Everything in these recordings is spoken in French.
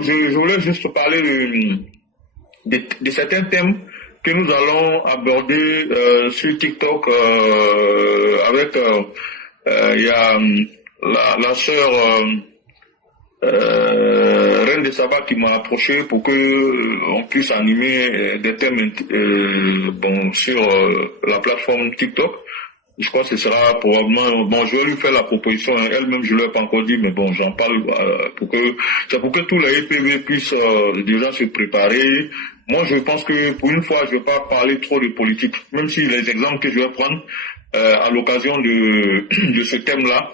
je voulais juste parler de certains thèmes que nous allons aborder sur TikTok avec il y a la sœur Reine de Saba qui m'a approché pour que on puisse animer des thèmes sur la plateforme TikTok. Je crois que ce sera probablement, je vais lui faire la proposition, elle-même je ne l'ai pas encore dit, mais bon, j'en parle pour que tous les EPV puissent déjà se préparer. Moi, je pense que pour une fois, je ne vais pas parler trop de politique, même si les exemples que je vais prendre à l'occasion de ce thème-là,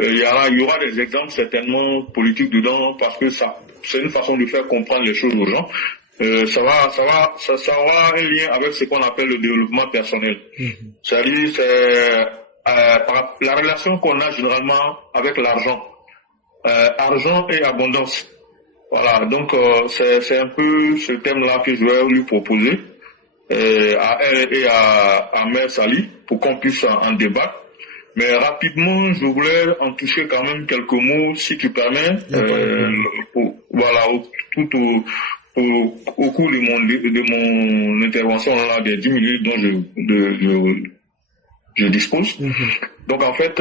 il y aura des exemples certainement politiques dedans, parce que c'est une façon de faire comprendre les choses aux gens. Ça aura un lien avec ce qu'on appelle le développement personnel. C'est-à-dire, c'est la relation qu'on a généralement avec l'argent. Argent et abondance. Voilà, donc c'est un peu ce thème-là que je vais lui proposer à elle et à Mère Sali pour qu'on puisse en débattre. Mais rapidement, je voulais en toucher quand même quelques mots, si tu permets, au cours de mon intervention là, des 10 minutes dont je dispose. Donc en fait,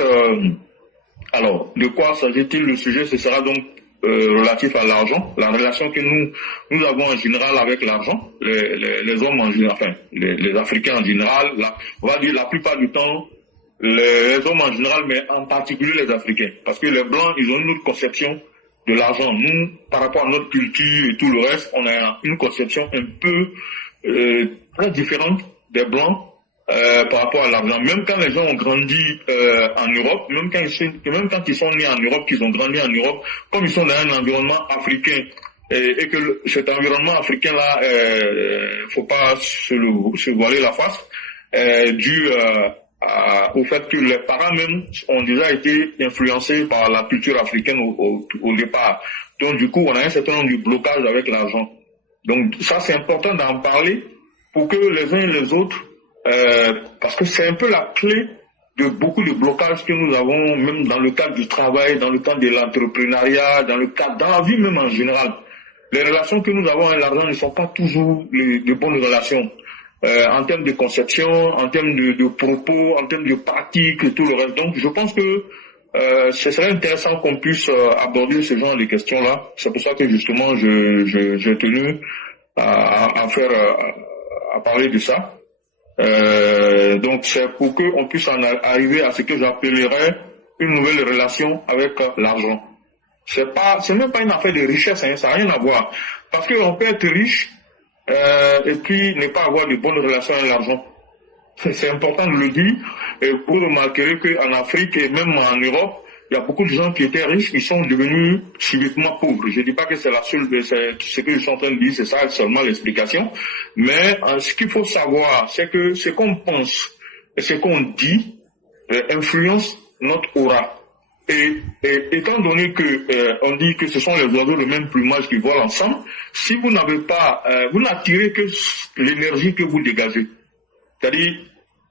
alors, de quoi s'agit-il? Le sujet, ce sera donc relatif à l'argent, la relation que nous avons en général avec l'argent, les hommes en général, enfin, les Africains en général, on va dire la plupart du temps, les hommes en général, mais en particulier les Africains. Parce que les Blancs, ils ont une autre conception de l'argent. Nous, par rapport à notre culture et tout le reste, on a une conception un peu très différente des Blancs par rapport à l'argent. Même quand les gens ont grandi en Europe, même quand ils sont nés en Europe, qu'ils ont grandi en Europe, comme ils sont dans un environnement africain, et que cet environnement africain-là, faut pas se voiler la face, dû au fait que les parents même ont déjà été influencés par la culture africaine au départ. Donc du coup, on a un certain nombre de blocages avec l'argent. Donc ça, c'est important d'en parler pour que les uns et les autres, parce que c'est un peu la clé de beaucoup de blocages que nous avons, même dans le cadre du travail, dans le cadre de l'entrepreneuriat, dans la vie même en général. Les relations que nous avons avec l'argent ne sont pas toujours de bonnes relations. En termes de conception, en termes de propos, en termes de pratiques et tout le reste. Donc je pense que ce serait intéressant qu'on puisse aborder ce genre de questions-là. C'est pour ça que justement j'ai tenu à parler de ça. Donc c'est pour qu'on puisse en arriver à ce que j'appellerais une nouvelle relation avec l'argent. C'est même pas une affaire de richesse, hein, ça n'a rien à voir. Parce qu'on peut être riche et puis ne pas avoir de bonnes relations avec l'argent. C'est important de le dire. Et vous remarquerez qu'en Afrique et même en Europe, il y a beaucoup de gens qui étaient riches, ils sont devenus subitement pauvres. Je ne dis pas que c'est ce que je suis en train de dire, c'est ça seulement l'explication. Mais ce qu'il faut savoir, c'est que ce qu'on pense et ce qu'on dit influence notre aura. Et étant donné que on dit que ce sont les oiseaux de même plumage qui volent ensemble, si vous n'avez pas, vous n'attirez que l'énergie que vous dégagez. C'est-à-dire,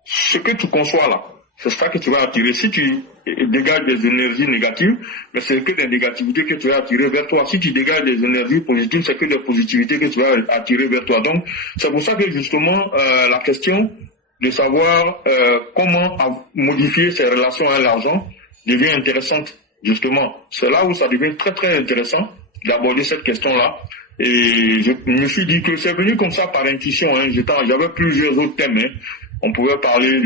ce que tu conçois là, c'est ça que tu vas attirer. Si tu dégages des énergies négatives, mais c'est que des négativités que tu vas attirer vers toi. Si tu dégages des énergies positives, c'est que des positivités que tu vas attirer vers toi. Donc, c'est pour ça que justement, la question de savoir comment modifier ses relations avec l'argent devient intéressante, justement. C'est là où ça devient très très intéressant d'aborder cette question-là. Et je me suis dit que c'est venu comme ça par intuition. Hein. J'avais plusieurs autres thèmes. Hein. On pouvait parler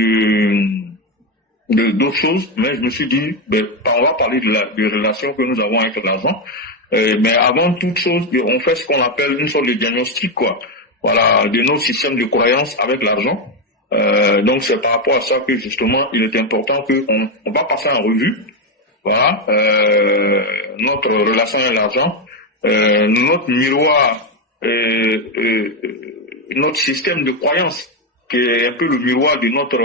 d'autres choses, mais je me suis dit, on va parler des relations que nous avons avec l'argent. Mais avant toute chose, on fait ce qu'on appelle une sorte de diagnostic, quoi. Voilà, de nos systèmes de croyance avec l'argent. Donc c'est par rapport à ça que justement il est important qu'on va passer en revue, voilà, notre relation avec l'argent, notre miroir, notre système de croyance qui est un peu le miroir de notre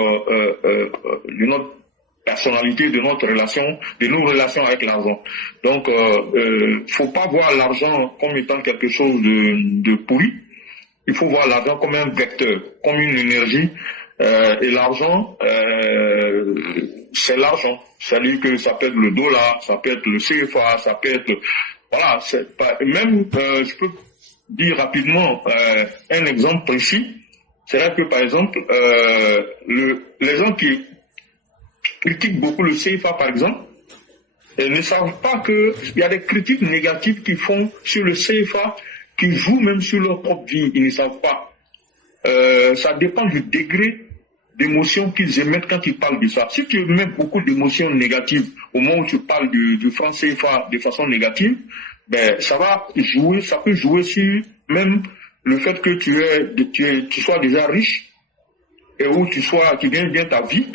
personnalité, de notre relation, de nos relations avec l'argent. Donc faut pas voir l'argent comme étant quelque chose de pourri. Il faut voir l'argent comme un vecteur, comme une énergie. Et l'argent, c'est l'argent. C'est-à-dire que ça peut être le dollar, ça peut être le CFA, ça peut être Voilà, c'est pas, même, je peux dire rapidement un exemple précis. C'est là que, par exemple, les gens qui critiquent beaucoup le CFA, par exemple, ne savent pas qu'il y a des critiques négatives qu'ils font sur le CFA, qui jouent même sur leur propre vie. Ils ne savent pas. Ça dépend du degré d'émotion qu'ils émettent quand ils parlent de ça. Si tu émets beaucoup d'émotions négatives au moment où tu parles du franc CFA de façon négative, ben ça peut jouer sur même le fait que tu sois déjà riche et où tu gagnes bien ta vie.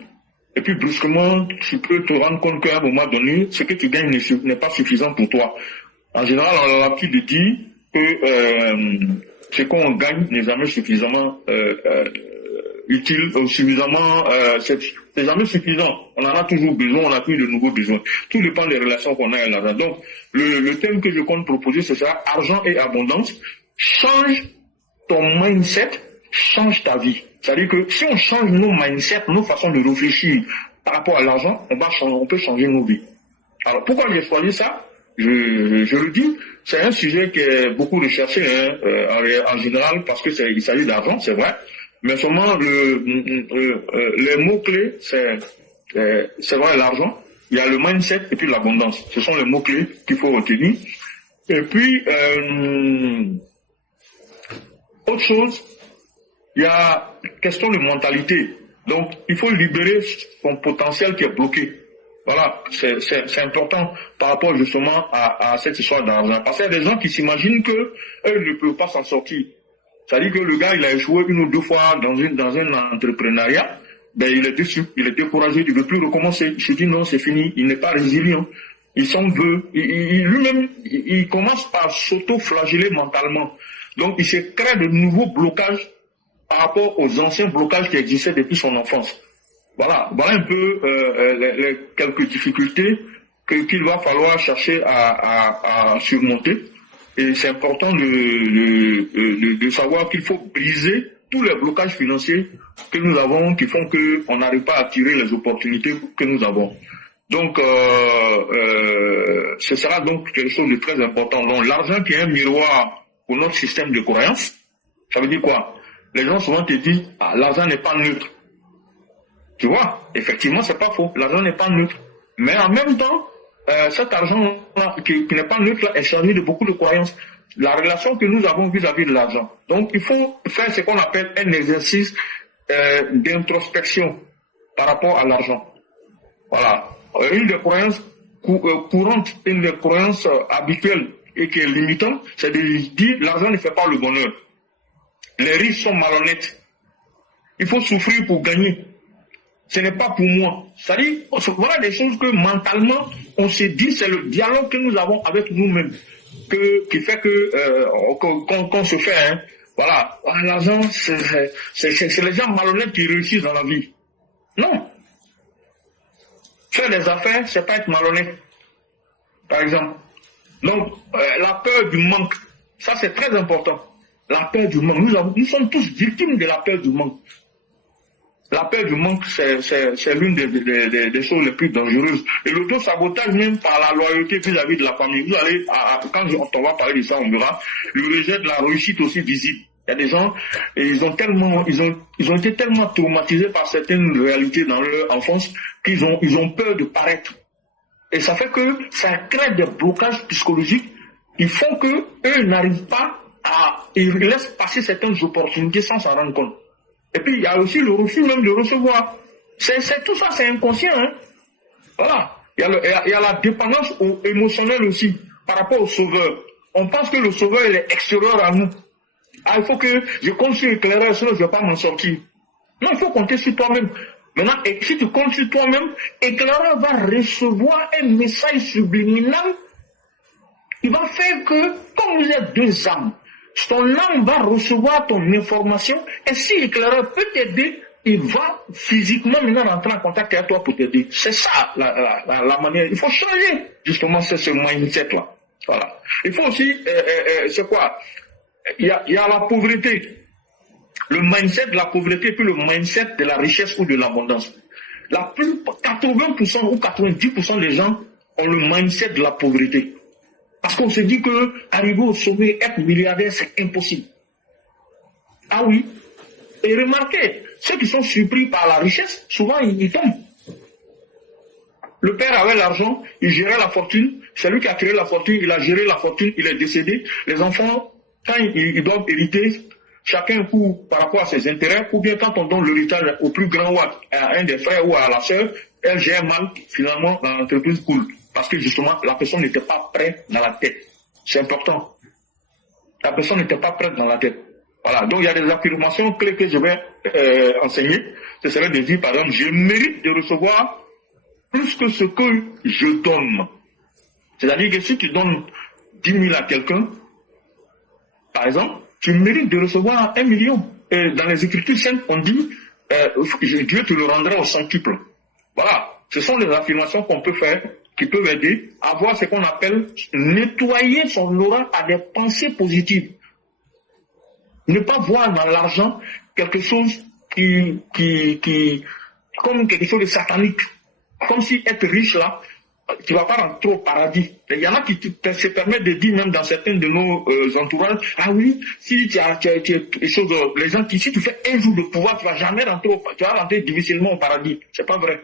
Et puis brusquement, tu peux te rendre compte qu'à un moment donné, ce que tu gagnes n'est pas suffisant pour toi. En général, on a l'habitude de dire que ce qu'on gagne n'est jamais suffisamment utile, suffisamment, c'est jamais suffisant. On en a toujours besoin, on a plus de nouveaux besoins. Tout dépend des relations qu'on a avec l'argent. Donc, le thème que je compte proposer, ce sera argent et abondance. Change ton mindset, change ta vie. C'est-à-dire que si on change nos mindsets, nos façons de réfléchir par rapport à l'argent, on peut changer nos vies. Alors, pourquoi j'ai choisi ça? Je le dis, c'est un sujet qui est beaucoup recherché en général parce que il s'agit d'argent, c'est vrai. Mais seulement les mots-clés, c'est vrai l'argent, il y a le mindset et puis l'abondance. Ce sont les mots-clés qu'il faut retenir. Et puis, autre chose, il y a question de mentalité. Donc, il faut libérer son potentiel qui est bloqué. Voilà, c'est important par rapport justement à cette histoire d'argent. Parce qu'il y a des gens qui s'imaginent que eux ne peuvent pas s'en sortir. C'est-à-dire que le gars, il a échoué une ou deux fois dans un entrepreneuriat, ben il est déçu, il est découragé, il ne veut plus recommencer. Il se dit non, c'est fini, il n'est pas résilient. Il s'en veut. Lui-même, il commence par s'auto-flageller mentalement. Donc, il se crée de nouveaux blocages par rapport aux anciens blocages qui existaient depuis son enfance. Voilà un peu les quelques difficultés qu'il va falloir chercher à surmonter. Et c'est important de savoir qu'il faut briser tous les blocages financiers que nous avons, qui font qu'on n'arrive pas à tirer les opportunités que nous avons. Donc, ce sera donc quelque chose de très important. Donc, l'argent qui est un miroir pour notre système de croyance, ça veut dire quoi? Les gens souvent te disent, l'argent n'est pas neutre. Tu vois, effectivement, c'est pas faux. L'argent n'est pas neutre. Mais en même temps, cet argent-là, qui n'est pas neutre, est chargé de beaucoup de croyances. La relation que nous avons vis-à-vis de l'argent. Donc, il faut faire ce qu'on appelle un exercice d'introspection par rapport à l'argent. Voilà. Une des croyances courantes, une des croyances habituelles et qui est limitante, c'est de dire l'argent ne fait pas le bonheur. Les riches sont malhonnêtes. Il faut souffrir pour gagner. Ce n'est pas pour moi. C'est-à-dire, voilà des choses que mentalement, on se dit, c'est le dialogue que nous avons avec nous-mêmes qui fait qu'on se fait, hein. Voilà. L'argent, c'est les gens malhonnêtes qui réussissent dans la vie. Non. Faire des affaires, c'est pas être malhonnête. Par exemple. Donc, la peur du manque, ça c'est très important. La peur du manque. Nous sommes tous victimes de la peur du manque. La peur du manque, c'est l'une des choses les plus dangereuses. Et l'auto-sabotage même par la loyauté vis-à-vis de la famille. Vous allez, quand on va parler de ça, on verra, le rejet de la réussite aussi visible. Il y a des gens, et ils ont été tellement traumatisés par certaines réalités dans leur enfance qu'ils ont peur de paraître. Et ça fait que ça crée des blocages psychologiques qui font que eux n'arrivent pas ils laissent passer certaines opportunités sans s'en rendre compte. Et puis il y a aussi le refus même de recevoir. Tout ça, c'est inconscient, hein. Voilà. Il y a la dépendance émotionnelle aussi par rapport au sauveur. On pense que le sauveur il est extérieur à nous. Il faut que je compte sur l'éclaireur, sinon je ne vais pas m'en sortir. Non, il faut compter sur toi-même. Maintenant, si tu comptes sur toi-même, l'éclaireur va recevoir un message subliminal. Il va faire que, comme vous êtes deux âmes, ton âme va recevoir ton information, et si l'éclaireur peut t'aider, il va physiquement maintenant rentrer en contact avec toi pour t'aider. C'est ça la manière. Il faut changer justement ce mindset-là. Voilà. Il faut aussi, c'est quoi? Il y a la pauvreté. Le mindset de la pauvreté, puis le mindset de la richesse ou de l'abondance. 80% ou 90% des gens ont le mindset de la pauvreté. Parce qu'on se dit que arriver au sommet, être milliardaire, c'est impossible. Ah oui. Et remarquez, ceux qui sont surpris par la richesse, souvent ils tombent. Le père avait l'argent, il gérait la fortune, c'est lui qui a créé la fortune, il a géré la fortune, il est décédé. Les enfants, quand ils doivent hériter, chacun court par rapport à ses intérêts, ou bien quand on donne l'héritage au plus grand ou à un des frères ou à la sœur, elle gère mal, finalement l'entreprise coule. Parce que justement, la personne n'était pas prête dans la tête. C'est important. La personne n'était pas prête dans la tête. Voilà, donc il y a des affirmations clés que je vais enseigner. Ce serait de dire, par exemple, je mérite de recevoir plus que ce que je donne. C'est-à-dire que si tu donnes 10 000 à quelqu'un, par exemple, tu mérites de recevoir 1 million. Et dans les Écritures saintes, on dit, Dieu te le rendra au centuple. Voilà, ce sont des affirmations qu'on peut faire, qui peuvent aider à voir ce qu'on appelle nettoyer son aura à des pensées positives. Ne pas voir dans l'argent quelque chose comme quelque chose de satanique. Comme si être riche là, tu ne vas pas rentrer au paradis. Il y en a qui se permettent de dire même dans certains de nos entourages, ah oui, si tu as les gens qui, si tu fais un jour de pouvoir, tu ne vas jamais rentrer tu vas rentrer difficilement au paradis. C'est pas vrai.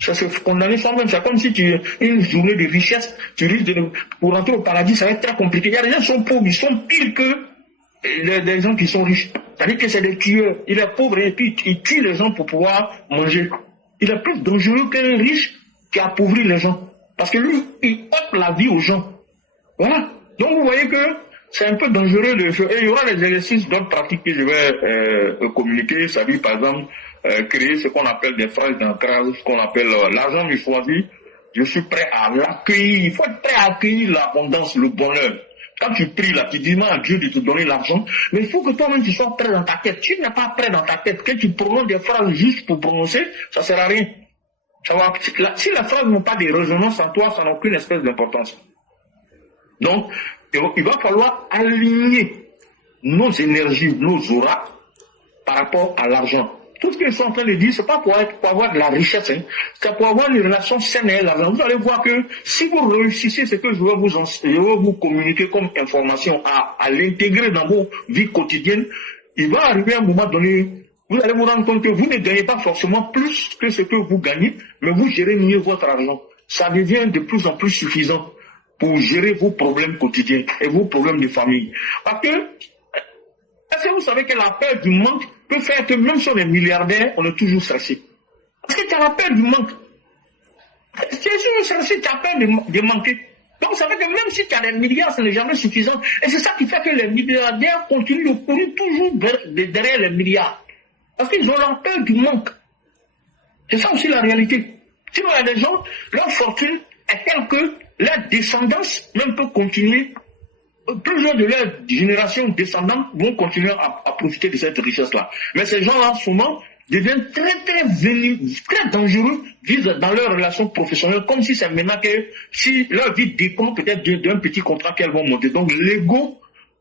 Ça se condamner soi-même. C'est comme si tu une journée de richesse, tu risques pour rentrer au paradis, ça va être très compliqué. Il y a des gens qui sont pauvres, ils sont pires que les gens qui sont riches. C'est-à-dire que c'est des tueurs. Il est pauvre et puis il tue les gens pour pouvoir manger. Il est plus dangereux qu'un riche qui appauvrit les gens. Parce que lui, il ôte la vie aux gens. Voilà. Donc vous voyez que c'est un peu dangereux de faire. Et il y aura des exercices d'autres pratiques que je vais communiquer. Ça veut dire par exemple créer ce qu'on appelle des phrases d'ancrage, ce qu'on appelle l'argent du choisi. Je suis prêt à l'accueillir. Il faut être prêt à accueillir l'abondance, le bonheur. Quand tu pries là, tu demandes à Dieu de te donner l'argent, mais il faut que toi-même tu sois prêt dans ta tête. Si tu n'es pas prêt dans ta tête, que tu prononces des phrases juste pour prononcer, ça ne sert à rien. Si les phrases n'ont pas de résonance en toi, ça n'a aucune espèce d'importance. Donc, il va falloir aligner nos énergies, nos auras par rapport à l'argent. Tout ce qu'ils sont en train de dire, ce n'est pas pour avoir de la richesse, hein. C'est pour avoir une relation saine avec l'argent. Vous allez voir que si vous réussissez ce que je vais vous communiquer comme information à l'intégrer dans vos vies quotidiennes, il va arriver un moment donné, vous allez vous rendre compte que vous ne gagnez pas forcément plus que ce que vous gagnez, mais vous gérez mieux votre argent. Ça devient de plus en plus suffisant pour gérer vos problèmes quotidiens et vos problèmes de famille. Parce que, est-ce que vous savez que la peur du manque peut faire que même si on est milliardaire, on est toujours stressé? Parce que tu as la peur du manque. Si tu es stressé, tu as peur de manquer. Donc ça veut dire que même si tu as des milliards, ce n'est jamais suffisant. Et c'est ça qui fait que les milliardaires continuent de courir toujours derrière les milliards. Parce qu'ils ont la peur du manque. C'est ça aussi la réalité. Sinon, il y a des gens, leur fortune est telle que leur descendance même peut continuer. Plusieurs de leurs générations descendantes vont continuer à profiter de cette richesse-là. Mais ces gens-là, souvent, deviennent très dangereux dans leurs relations professionnelles, comme si c'est maintenant que si leur vie dépend peut-être d'un petit contrat qu'elles vont monter. Donc l'ego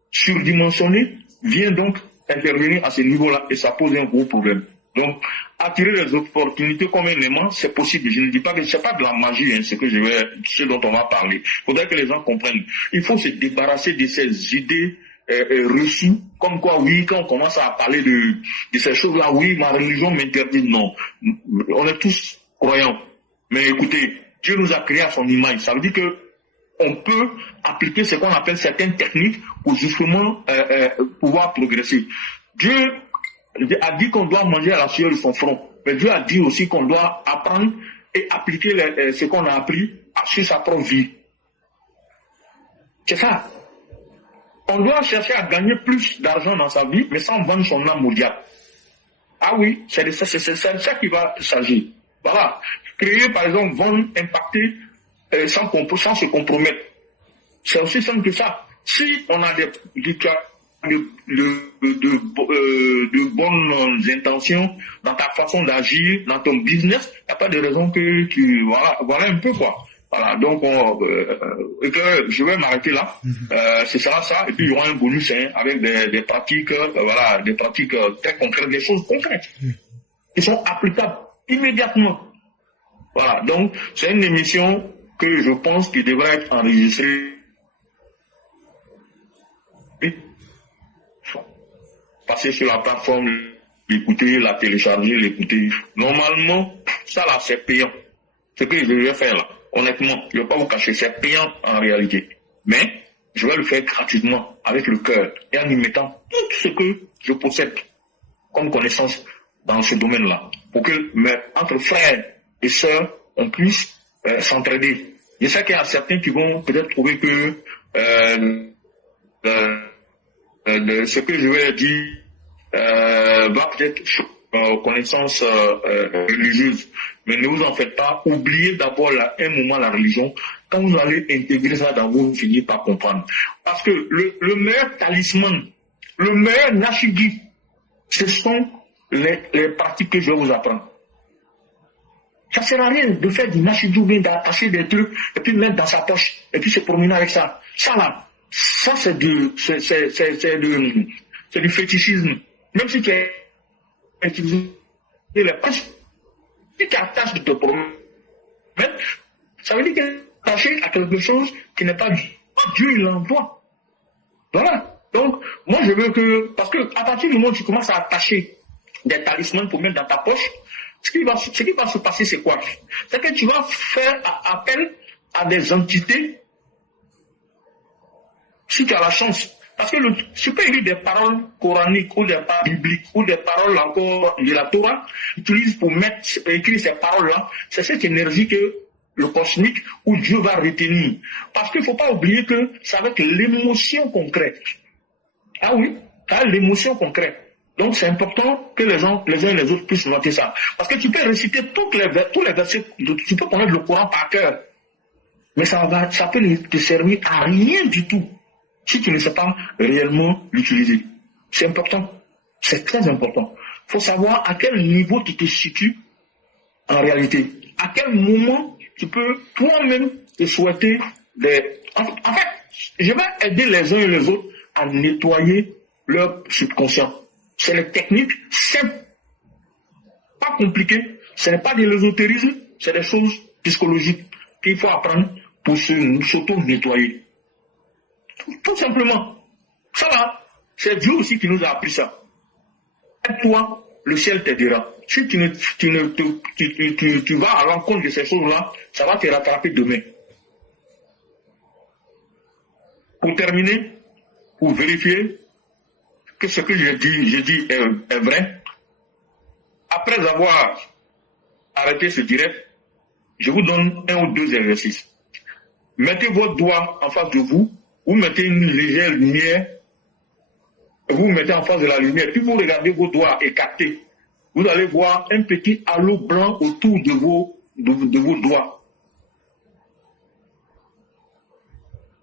surdimensionné vient donc intervenir à ce niveau-là et ça pose un gros problème. Donc, attirer les opportunités comme un aimant, c'est possible. Je ne dis pas que c'est pas de la magie, hein, ce dont on va parler. Il faudrait que les gens comprennent. Il faut se débarrasser de ces idées reçues, comme quoi, oui, quand on commence à parler de ces choses-là, oui, ma religion m'interdit. Non. On est tous croyants. Mais écoutez, Dieu nous a créés à son image. Ça veut dire que on peut appliquer ce qu'on appelle certaines techniques pour justement pouvoir progresser. Dieu a dit qu'on doit manger à la sueur de son front. Mais Dieu a dit aussi qu'on doit apprendre et appliquer ce qu'on a appris sur sa propre vie. C'est ça. On doit chercher à gagner plus d'argent dans sa vie, mais sans vendre son âme au diable. Ah oui, c'est ça qui va s'agir. Voilà. Créer, par exemple, vendre, impacter sans se compromettre. C'est aussi simple que ça. Si on a de bonnes intentions dans ta façon d'agir, dans ton business, il n'y a pas de raison que tu... Voilà un peu quoi. Voilà, donc je vais m'arrêter là. Ce sera ça, et puis il y aura un bonus avec des pratiques, des pratiques très concrètes, des choses concrètes qui sont applicables immédiatement. Voilà, donc c'est une émission que je pense qu'il devrait être enregistrée Passer sur la plateforme, l'écouter, la télécharger, l'écouter. Normalement, ça là, c'est payant. Ce que je vais faire là, honnêtement, je ne vais pas vous cacher, c'est payant en réalité. Mais je vais le faire gratuitement, avec le cœur, et en y mettant tout ce que je possède comme connaissance dans ce domaine-là, pour que entre frères et sœurs, on puisse s'entraider. Je sais qu'il y a certains qui vont peut-être trouver que ce que je vais dire va peut-être connaissance religieuse. Mais ne vous en faites pas. Oubliez d'abord un moment la religion. Quand vous allez intégrer ça dans vous, vous finissez par comprendre. Parce que le meilleur talisman, le meilleur nashigi, ce sont les pratiques que je vais vous apprendre. Ça ne sert à rien de faire du nashigi ou bien d'attacher des trucs et puis mettre dans sa poche et puis se promener avec ça. Ça là, ça c'est du fétichisme. Même si tu as utilisé les poches, si tu attaches de te promener, ça veut dire que tu es attaché à quelque chose qui n'est pas Dieu, il l'envoie. Voilà. Donc, moi je veux que, parce que à partir du moment où tu commences à attacher des talismans pour mettre dans ta poche, ce qui va se passer, c'est quoi? C'est que tu vas faire appel à des entités, si tu as la chance. Parce que tu peux lire des paroles coraniques ou des paroles bibliques ou des paroles encore de la Torah, utilise pour écrire ces paroles-là. C'est cette énergie que le cosmique ou Dieu va retenir. Parce qu'il ne faut pas oublier que c'est avec l'émotion concrète. Ah oui, c'est l'émotion concrète. Donc c'est important que les uns et les autres puissent noter ça. Parce que tu peux réciter tous les versets, tu peux connaître le Coran par cœur. Mais ça peut te servir à rien du tout si tu ne sais pas réellement l'utiliser. C'est important. C'est très important. Il faut savoir à quel niveau tu te situes en réalité. À quel moment tu peux toi-même te souhaiter des... En fait, je vais aider les uns et les autres à nettoyer leur subconscient. C'est les techniques simples, pas compliquées. Ce n'est pas de l'ésotérisme, c'est des choses psychologiques qu'il faut apprendre pour s'auto-nettoyer. Tout simplement. Ça va. C'est Dieu aussi qui nous a appris ça. Aide-toi, le ciel t'aidera. Si tu vas à l'encontre de ces choses-là, ça va te rattraper demain. Pour terminer, pour vérifier que ce que j'ai dit est vrai, après avoir arrêté ce direct, je vous donne 1 ou 2 exercices. Mettez votre doigt en face de vous, vous mettez une légère lumière, vous vous mettez en face de la lumière, puis vous regardez vos doigts écartés. Vous allez voir un petit halo blanc autour de vos doigts.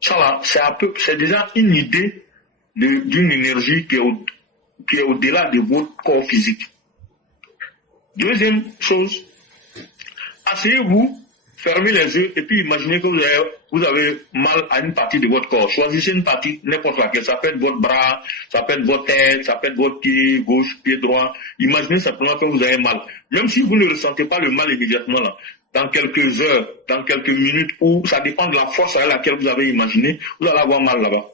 Ça là, c'est déjà une idée d'une énergie qui est au-delà de votre corps physique. Deuxième chose, asseyez-vous, fermez les yeux et puis imaginez que vous avez mal à une partie de votre corps. Choisissez une partie, n'importe laquelle. Ça peut être votre bras, ça peut être votre tête, ça peut être votre pied gauche, pied droit. Imaginez simplement que vous avez mal. Même si vous ne ressentez pas le mal immédiatement là, dans quelques heures, dans quelques minutes, ou ça dépend de la force à laquelle vous avez imaginé, vous allez avoir mal là-bas.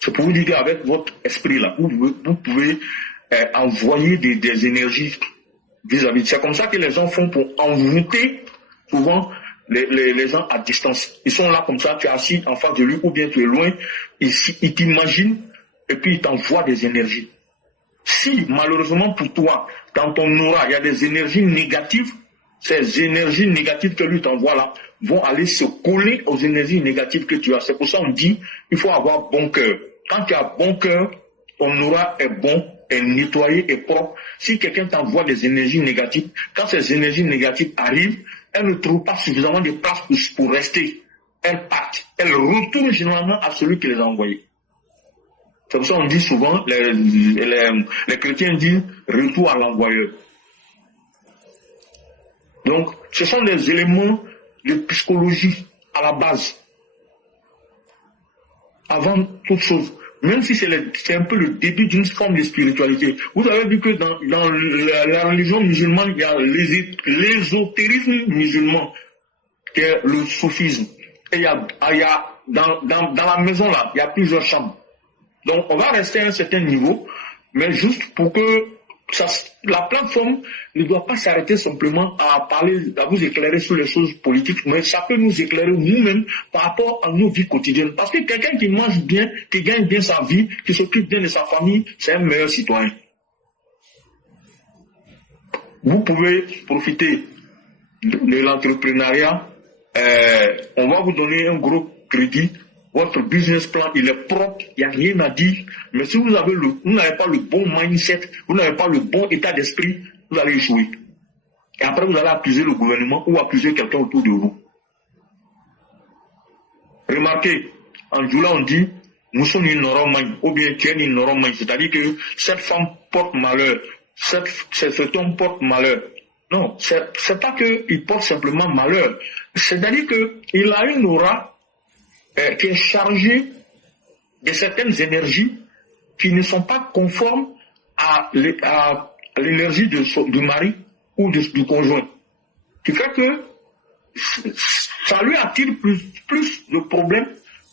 C'est pour vous dire qu'avec votre esprit là, vous pouvez envoyer des énergies vis-à-vis. C'est comme ça que les gens font pour envoûter souvent les gens à distance. Ils sont là comme ça, tu es assis en face de lui ou bien tu es loin, ils t'imaginent et puis ils t'envoient des énergies. Si malheureusement pour toi, dans ton aura, il y a des énergies négatives, ces énergies négatives que lui t'envoie là vont aller se coller aux énergies négatives que tu as. C'est pour ça qu'on dit il faut avoir bon cœur. Quand tu as bon cœur, ton aura est bon, est nettoyé, est propre. Si quelqu'un t'envoie des énergies négatives, quand ces énergies négatives arrivent, elles ne trouvent pas suffisamment de place pour rester. Elles partent. Elles retournent généralement à celui qui les a envoyées. C'est pour ça qu'on dit souvent, les chrétiens disent retour à l'envoyeur. Donc, ce sont des éléments de psychologie à la base. Avant toute chose. Même si c'est un peu le début d'une forme de spiritualité. Vous avez vu que dans la religion musulmane, il y a l'ésotérisme musulman, qui est le soufisme. Et il y a dans la maison là, il y a plusieurs chambres. Donc, on va rester à un certain niveau, mais juste pour que la plateforme ne doit pas s'arrêter simplement à parler, à vous éclairer sur les choses politiques, mais ça peut nous éclairer nous-mêmes par rapport à nos vies quotidiennes. Parce que quelqu'un qui mange bien, qui gagne bien sa vie, qui s'occupe bien de sa famille, c'est un meilleur citoyen. Vous pouvez profiter de l'entrepreneuriat. On va vous donner un gros crédit. Votre business plan, il est propre, il n'y a rien à dire. Mais si vous n'avez pas le bon mindset, vous n'avez pas le bon état d'esprit, vous allez échouer. Et après, vous allez accuser le gouvernement ou accuser quelqu'un autour de vous. Remarquez, en Djoula, on dit, nous sommes une noromane, ou bien tu es une noromane. C'est-à-dire que cette femme porte malheur, cet homme porte malheur. Non, c'est pas qu'il porte simplement malheur. C'est-à-dire qu'il a une aura qui est chargé de certaines énergies qui ne sont pas conformes à l'énergie du mari ou du conjoint. Ce qui fait que ça lui attire plus de problèmes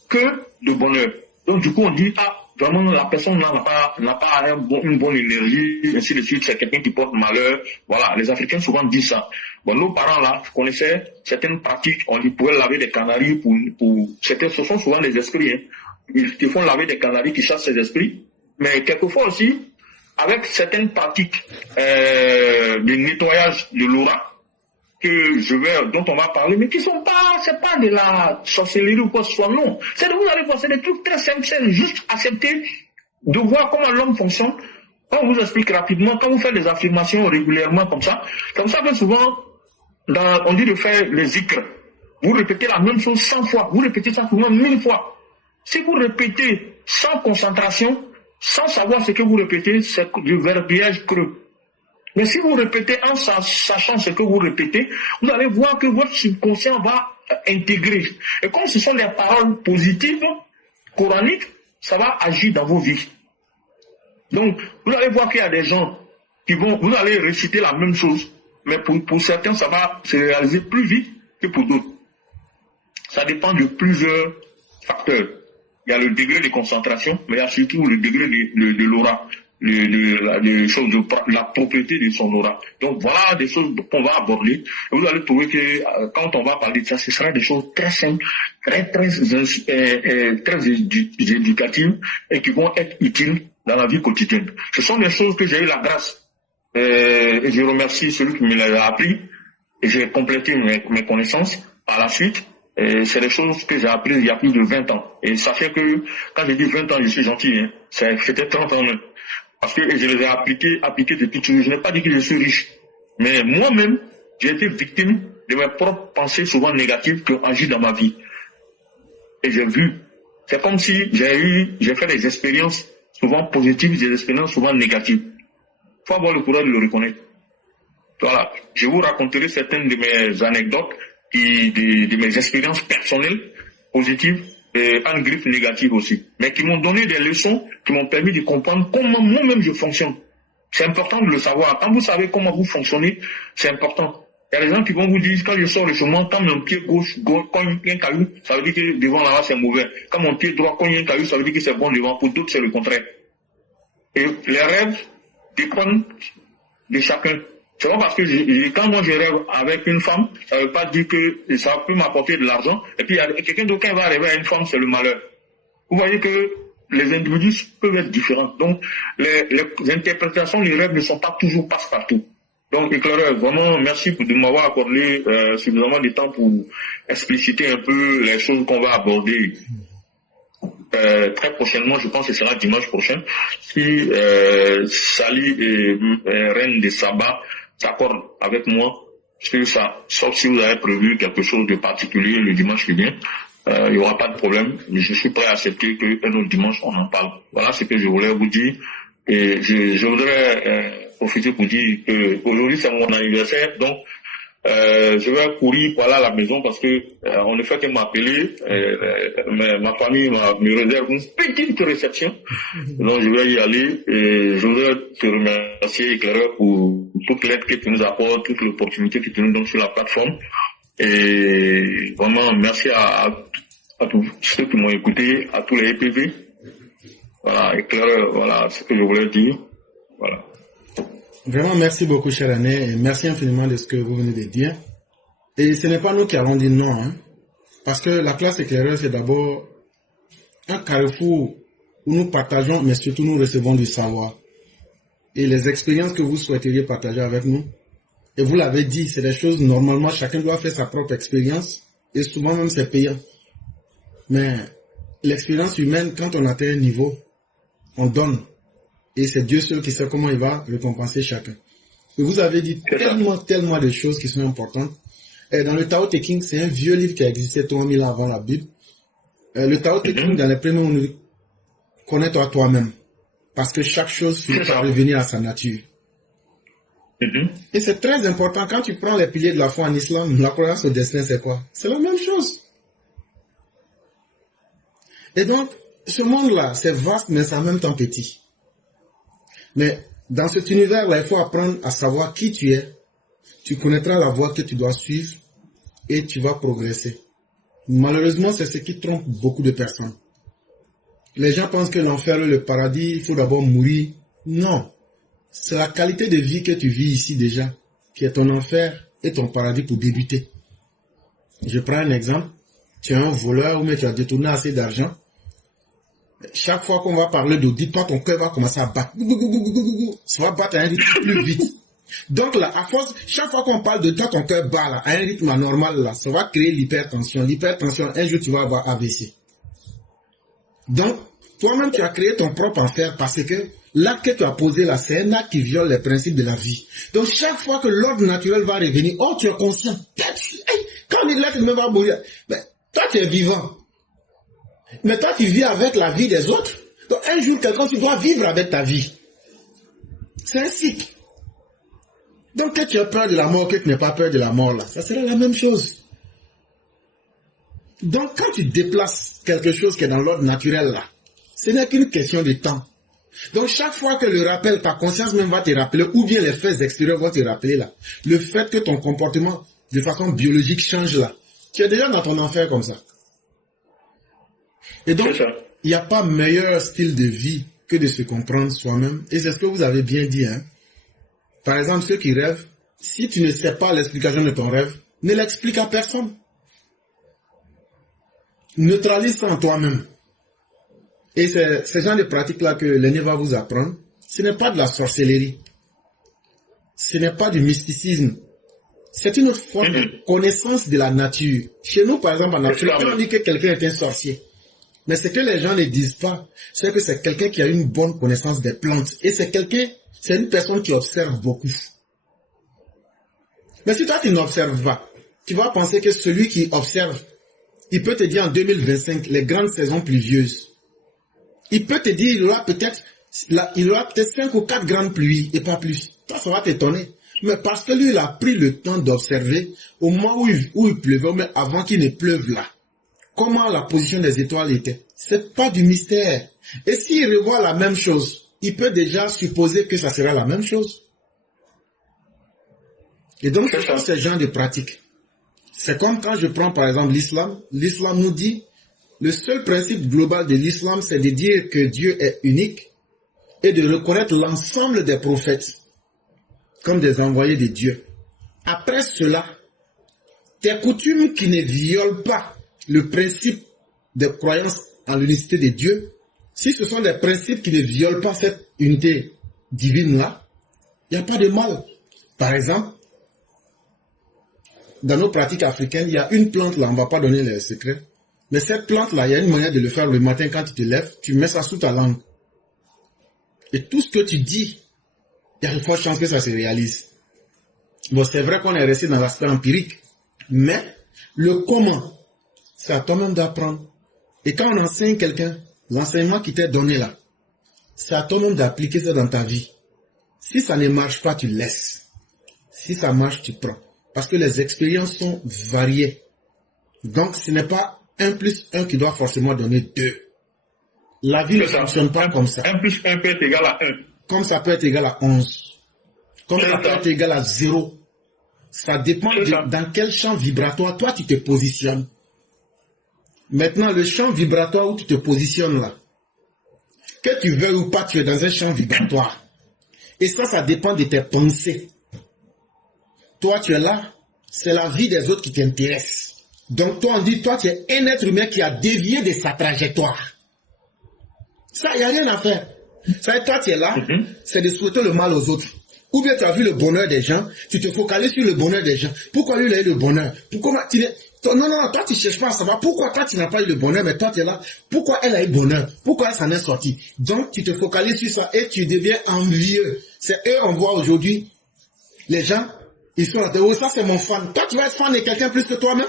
que de bonheur. Donc du coup on dit, vraiment la personne n'a pas une bonne énergie, ainsi de suite, c'est quelqu'un qui porte malheur. Voilà, les Africains souvent disent ça. Bon, nos parents là connaissaient certaines pratiques, on pouvait laver des canaris pour certains, ce sont souvent des esprits, hein. Ils te font laver des canaris qui chassent ces esprits, mais quelquefois aussi, avec certaines pratiques de nettoyage de l'aura, dont on va parler, mais qui sont pas, c'est pas de la sorcellerie ou quoi que ce soit, non. C'est de vous allez voir, c'est des trucs très simples, c'est juste accepter de voir comment l'homme fonctionne. On vous explique rapidement, quand vous faites des affirmations régulièrement comme ça que souvent, on dit de faire les zikr. Vous répétez la même chose 100 fois, vous répétez ça souvent 1000 fois. Si vous répétez sans concentration, sans savoir ce que vous répétez, c'est du verbiage creux. Mais si vous répétez en sachant ce que vous répétez, vous allez voir que votre subconscient va intégrer. Et comme ce sont des paroles positives, coraniques, ça va agir dans vos vies. Donc, vous allez voir qu'il y a des gens vous allez réciter la même chose, mais pour certains, ça va se réaliser plus vite que pour d'autres. Ça dépend de plusieurs facteurs. Il y a le degré de concentration, mais il y a surtout le degré de l'aura. La propriété de son aura. Donc voilà des choses qu'on va aborder. Et vous allez trouver que quand on va parler de ça, ce sera des choses très simples, très éducatives et qui vont être utiles dans la vie quotidienne. Ce sont des choses que j'ai eu la grâce. Et je remercie celui qui me les a appris et j'ai complété mes connaissances par la suite. C'est des choses que j'ai apprises il y a plus de 20 ans. Et sachez que quand j'ai dit 20 ans, je suis gentil. Hein. C'était 30 ans même. Parce que je les ai appliqués depuis toujours. Je n'ai pas dit que je suis riche. Mais moi-même, j'ai été victime de mes propres pensées souvent négatives qui ont agi dans ma vie. Et j'ai vu. C'est comme si j'ai fait des expériences souvent positives, des expériences souvent négatives. Il faut avoir le courage de le reconnaître. Voilà. Je vous raconterai certaines de mes anecdotes de mes expériences personnelles positives et en griffe négative aussi, mais qui m'ont donné des leçons, qui m'ont permis de comprendre comment moi-même je fonctionne. C'est important de le savoir. Quand vous savez comment vous fonctionnez, c'est important. Il y a des gens qui vont vous dire, quand je sors de chez moi, quand mon pied gauche cogne un caillou, ça veut dire que devant là-bas c'est mauvais. Quand mon pied droit cogne un caillou, ça veut dire que c'est bon devant. Pour d'autres, c'est le contraire. Et les rêves dépendent de chacun. C'est pas parce que quand moi je rêve avec une femme, ça ne veut pas dire que ça peut m'apporter de l'argent. Et puis il y a quelqu'un d'autre qui va rêver à une femme, c'est le malheur. Vous voyez que les individus peuvent être différents. Donc les interprétations des rêves ne sont pas toujours passe-partout. Donc éclaireur, vraiment merci de m'avoir accordé suffisamment de temps pour expliciter un peu les choses qu'on va aborder. Très prochainement, je pense que ce sera dimanche prochain, si Sali et Reine de Saba s'accordent avec moi sur ça, sauf si vous avez prévu quelque chose de particulier le dimanche qui vient, il n'y aura pas de problème. Je suis prêt à accepter qu'un autre dimanche on en parle. Voilà ce que je voulais vous dire. Et je voudrais profiter pour dire que aujourd'hui c'est mon anniversaire, donc je vais courir par là à la maison parce que on ne fait que m'appeler, ma famille me réserve une petite réception, donc je vais y aller et je voudrais te remercier éclaireur pour toute l'aide que tu nous apportes, toute l'opportunité que tu nous donnes sur la plateforme et vraiment merci à tous ceux qui m'ont écouté, à tous les EPV voilà, éclaireur, voilà ce que je voulais dire. Voilà. Vraiment, merci beaucoup, cher Ané, et merci infiniment de ce que vous venez de dire. Et ce n'est pas nous qui allons dire non, hein, parce que la classe éclaireur, c'est d'abord un carrefour où nous partageons, mais surtout nous recevons du savoir. Et les expériences que vous souhaiteriez partager avec nous, et vous l'avez dit, c'est des choses, normalement, chacun doit faire sa propre expérience, et souvent même c'est payant. Mais l'expérience humaine, quand on atteint un niveau, on donne. Et c'est Dieu seul qui sait comment il va récompenser chacun. Et vous avez dit tellement de choses qui sont importantes. Et dans le Tao Te Ching, c'est un vieux livre qui a existé 3000 ans avant la Bible. Le Tao Te Ching, dans les premiers mots, on dit, connais-toi toi-même. Parce que chaque chose finit par revenir à sa nature. Et c'est très important. Quand tu prends les piliers de la foi en islam, la croyance au destin, c'est quoi? C'est la même chose. Et donc, ce monde-là, c'est vaste, mais c'est en même temps petit. Mais dans cet univers-là, il faut apprendre à savoir qui tu es. Tu connaîtras la voie que tu dois suivre et tu vas progresser. Malheureusement, c'est ce qui trompe beaucoup de personnes. Les gens pensent que l'enfer et le paradis, il faut d'abord mourir. Non. C'est la qualité de vie que tu vis ici déjà, qui est ton enfer et ton paradis pour débuter. Je prends un exemple. Tu es un voleur ou mais tu as détourné assez d'argent. Chaque fois qu'on va parler d'audit, toi, ton cœur va commencer à battre. Ça va battre à un rythme plus vite. Donc là, à force, chaque fois qu'on parle de toi, ton cœur bat là, à un rythme anormal là, ça va créer l'hypertension. L'hypertension, un jour, tu vas avoir AVC. Donc, toi-même, tu as créé ton propre enfer parce que l'acte que tu as posé là, c'est un acte qui viole les principes de la vie. Donc, chaque fois que l'ordre naturel va revenir, oh, tu es conscient. Quand l'être humain va mourir, ben, toi, tu es vivant. Mais toi, tu vis avec la vie des autres. Donc, un jour, quelqu'un, tu dois vivre avec ta vie. C'est un cycle. Donc, que tu as peur de la mort, que tu n'as pas peur de la mort, là, ça serait la même chose. Donc, quand tu déplaces quelque chose qui est dans l'ordre naturel, là, ce n'est qu'une question de temps. Donc, chaque fois que le rappel, ta conscience même va te rappeler, ou bien les faits extérieurs vont te rappeler, là, le fait que ton comportement, de façon biologique, change, là, tu es déjà dans ton enfer comme ça. Et donc, il n'y a pas meilleur style de vie que de se comprendre soi-même. Et c'est ce que vous avez bien dit, hein. Par exemple, ceux qui rêvent, si tu ne sais pas l'explication de ton rêve, ne l'explique à personne. Neutralise ça en toi-même. Et c'est ce genre de pratique-là que l'aîné va vous apprendre. Ce n'est pas de la sorcellerie. Ce n'est pas du mysticisme. C'est une forme de connaissance de la nature. Chez nous, par exemple, en Afrique, on dit que quelqu'un est un sorcier. Mais ce que les gens ne disent pas, c'est que c'est quelqu'un qui a une bonne connaissance des plantes. Et c'est une personne qui observe beaucoup. Mais si toi tu n'observes pas, tu vas penser que celui qui observe, il peut te dire en 2025, les grandes saisons pluvieuses. Il peut te dire, il aura peut-être 5 ou 4 grandes pluies et pas plus. Toi, ça va t'étonner. Mais parce que lui, il a pris le temps d'observer au moment où il pleuvait, mais avant qu'il ne pleuve là. Comment la position des étoiles était. C'est pas du mystère. Et s'il revoit la même chose, il peut déjà supposer que ça sera la même chose. Et donc, c'est ce genre de pratique. C'est comme quand je prends par exemple l'islam. L'islam nous dit, le seul principe global de l'islam, c'est de dire que Dieu est unique et de reconnaître l'ensemble des prophètes comme des envoyés de Dieu. Après cela, tes coutumes qui ne violent pas le principe de croyance en l'unicité de Dieu, si ce sont des principes qui ne violent pas cette unité divine-là, il n'y a pas de mal. Par exemple, dans nos pratiques africaines, il y a une plante là, on ne va pas donner les secrets, mais cette plante-là, il y a une manière de le faire le matin quand tu te lèves, tu mets ça sous ta langue. Et tout ce que tu dis, il y a de fortes chances que ça se réalise. Bon, c'est vrai qu'on est resté dans l'aspect empirique, mais le comment, c'est à toi-même d'apprendre. Et quand on enseigne quelqu'un, l'enseignement qui t'est donné là, c'est à toi-même d'appliquer ça dans ta vie. Si ça ne marche pas, tu laisses. Si ça marche, tu prends. Parce que les expériences sont variées. Donc, ce n'est pas 1 plus 1 qui doit forcément donner 2. La vie ne fonctionne pas comme ça. 1 plus 1 peut être égal à 1. Comme ça peut être égal à 11. Comme ça peut être égal à 0. Ça dépend de dans quel champ vibratoire toi tu te positionnes. Maintenant, le champ vibratoire où tu te positionnes là, Que tu veuilles ou pas, tu es dans un champ vibratoire. Et ça dépend de tes pensées. Toi, tu es là, c'est la vie des autres qui t'intéresse. Donc toi, on dit, toi, tu es un être humain qui a dévié de sa trajectoire. Ça, il n'y a rien à faire. Ça veut dire, toi, tu es là, c'est de souhaiter le mal aux autres. Ou bien tu as vu le bonheur des gens, tu te focalises sur le bonheur des gens. Pourquoi lui, il a eu le bonheur? Pourquoi tu... Non, toi, tu ne cherches pas à savoir pourquoi toi, tu n'as pas eu le bonheur, mais toi, tu es là. Pourquoi elle a eu le bonheur? Pourquoi elle s'en est sortie? Donc, tu te focalises sur ça et tu deviens envieux. C'est eux, on voit aujourd'hui, les gens, ils sont là, oh, ça, c'est mon fan. Toi, tu vas être fan de quelqu'un plus que toi-même?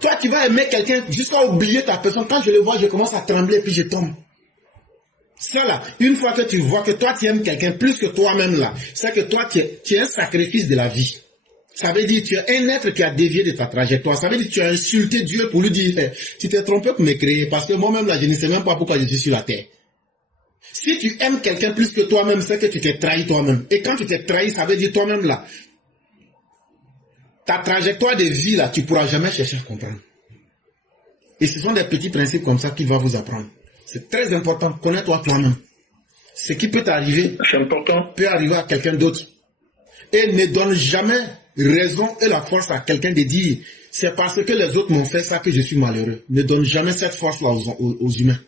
Toi, tu vas aimer quelqu'un jusqu'à oublier ta personne. Quand je le vois, je commence à trembler et puis je tombe. Ça là, une fois que tu vois que toi tu aimes quelqu'un plus que toi-même là, c'est que toi tu es un sacrifice de la vie. Ça veut dire tu es un être qui a dévié de ta trajectoire. Ça veut dire que tu as insulté Dieu pour lui dire tu t'es trompé pour me créer parce que moi-même là je ne sais même pas pourquoi je suis sur la terre. Si tu aimes quelqu'un plus que toi-même, c'est que tu t'es trahi toi-même. Et quand tu t'es trahi, ça veut dire toi-même là, ta trajectoire de vie là, tu ne pourras jamais chercher à comprendre. Et ce sont des petits principes comme ça qu'il va vous apprendre. C'est très important, connais-toi toi-même. Ce qui peut t'arriver, peut arriver à quelqu'un d'autre. Et ne donne jamais raison et la force à quelqu'un de dire c'est parce que les autres m'ont fait ça que je suis malheureux. Ne donne jamais cette force-là aux humains.